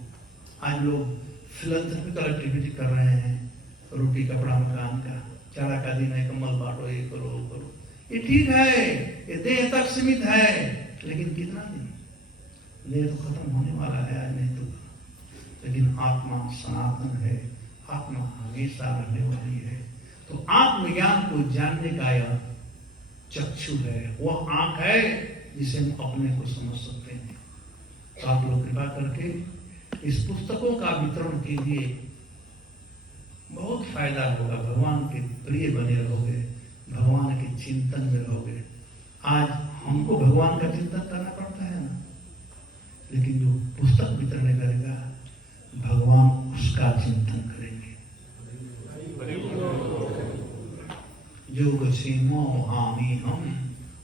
आज लोग फिलैंथ्रोपिकल एक्टिविटी कर रहे हैं, रोटी कपड़ा मकान का, चारा का दिन है, कम्बल बांटो, ये करो वो करो, ये ठीक है, ये देह तक सीमित है, लेकिन कितना दिन? देह तो खत्म होने वाला है, आज नहीं तो, लेकिन आत्मा सनातन है, आत्मा हमेशा रहने वाली है। तो आत्मज्ञान को जानने का यह चक्षु है, वह आंख है जिसे हम अपने को समझ सकते हैं। तो आप लोग कृपा करके इस पुस्तकों का वितरण कीजिए, बहुत फायदा होगा, भगवान के प्रिय बने रहोगे, भगवान के चिंतन में रहोगे। आज हमको भगवान का चिंतन करना पड़ता है ना, लेकिन जो पुस्तक वितरण करेगा भगवान उसका चिंतन करेंगे। योग सीमो हामी हम,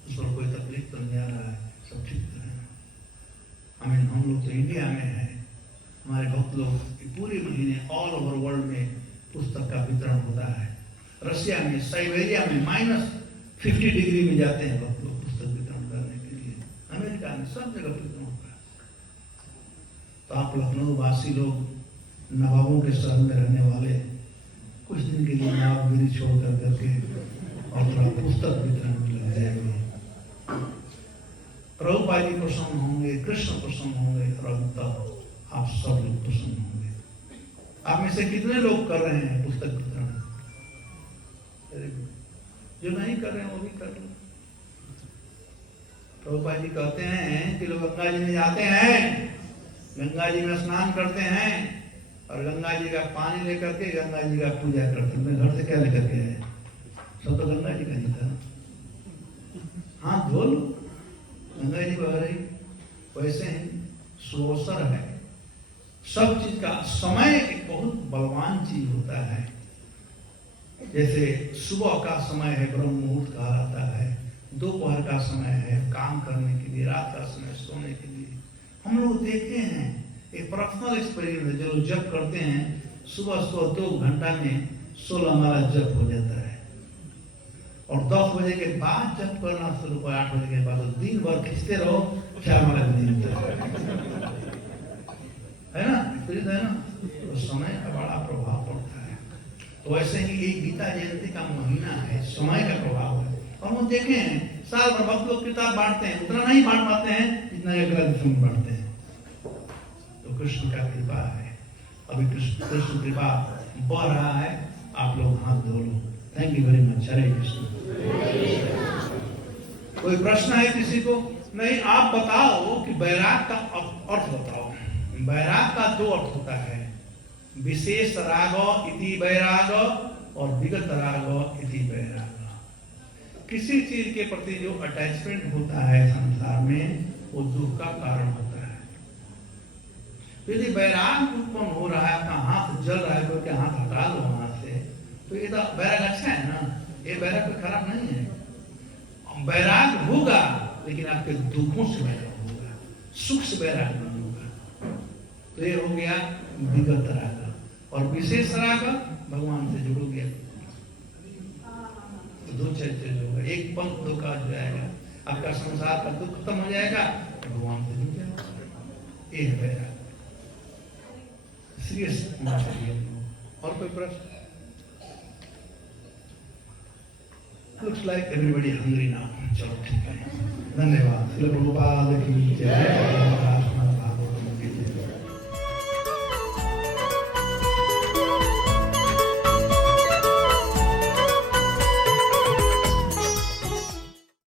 उस पर कोई तकलीफ तो नहीं आ रहा है, सब ठीक है। हम लोग तो इंडिया में है, हमारे भक्त लोग पूरे महीने ऑल ओवर वर्ल्ड में पुस्तक का वितरण होता है। रशिया में, साइबेरिया में -50 डिग्री में जाते हैं भक्त लोग पुस्तक वितरण करने के लिए, अमेरिका में सब जगह वितरण होता है। तो आप लखनऊ वासी लोग, नवाबों के शहर में रहने वाले, कुछ दिन के लिए नवाबगिरी छोड़ कर करके और थोड़ा पुस्तक वितरण में लग जाएंगे। प्रभुपाद जी प्रसन्न होंगे, कृष्ण प्रसन्न होंगे, और तब आप सब लोग प्रसन्न होंगे। आप में से कितने लोग कर रहे हैं पुस्तक वितरण? जो नहीं कर रहे हैं वो भी कर लो। प्रभुपाद जी कहते हैं कि लोग गंगा जी में जाते हैं, गंगा जी में स्नान करते हैं, और गंगा जी का पानी लेकर के गंगा जी का पूजा करते हैं। मैं घर से क्या लेकर के आए? सब तो गंगा जी का नहीं था, हाथ धो लो, गंगा जी बह रही। वैसे ही सोसर है, सब चीज का समय एक बहुत बलवान चीज होता है। जैसे सुबह का समय है, ब्रह्म मुहूर्त कहा जाता है, दोपहर का समय है काम करने के लिए, रात का समय सोने के लिए। हम लोग देखते हैं, एक पर्सनल एक्सपीरियंस है, जो लोग जप करते हैं सुबह 2 घंटा में 16 हमारा जप हो जाता है, और 10 बजे के बाद जप करना शुरू कर, 8 बजे के बाद तो दिन भर खींचते रहो, क्या हमारा दिन है ना, है ना। तो समय का बड़ा प्रभाव पड़ता है। तो वैसे ही एक गीता जयंती का महीना है, समय का प्रभाव है। और हम देखे हैं साल भर भक्त लोग किताब बांटते हैं, उतना नहीं बांट पाते हैं जितना अगला दिन बांटते हैं। तो कृष्ण का कृपा है, अभी कृष्ण कृपा बढ़ रहा है। आप लोग हाथ धो लो। Thank you very much. Hare Krishna. कोई प्रश्न है किसी को? नहीं, आप बताओ कि बैराग का अर्थ बताओ। बैराग का 2 अर्थ होता है, विशेष राग इति बैराग और विगत राग इति बैराग। किसी चीज के प्रति जो अटैचमेंट होता है संसार में, वो दुख का कारण होता है। यदि बैराग उत्पन्न हो रहा है, आपका हाथ जल रहा है, तो हाथ हटा लो हाथ से, तो ये तो बैराग अच्छा है ना, ये बैराग तो खराब नहीं है। बैराग होगा लेकिन आपके दुखों से बैराग होगा, सुख से बैराग नहीं होगा। तो ये हो गया विगत राग। और विशेष राग भगवान से जुड़ोगे तो 2 चीज होगा, एक पंख दो का हो जाएगा, आपका संसार का दुख खत्म हो जाएगा, भगवान से जुड़ जाएगा। ये है बैराग। सीरियस और कोई प्रश्न? Looks like everybody hungry now. चलो ठीक है, धन्यवाद। प्रभुपाद की जय।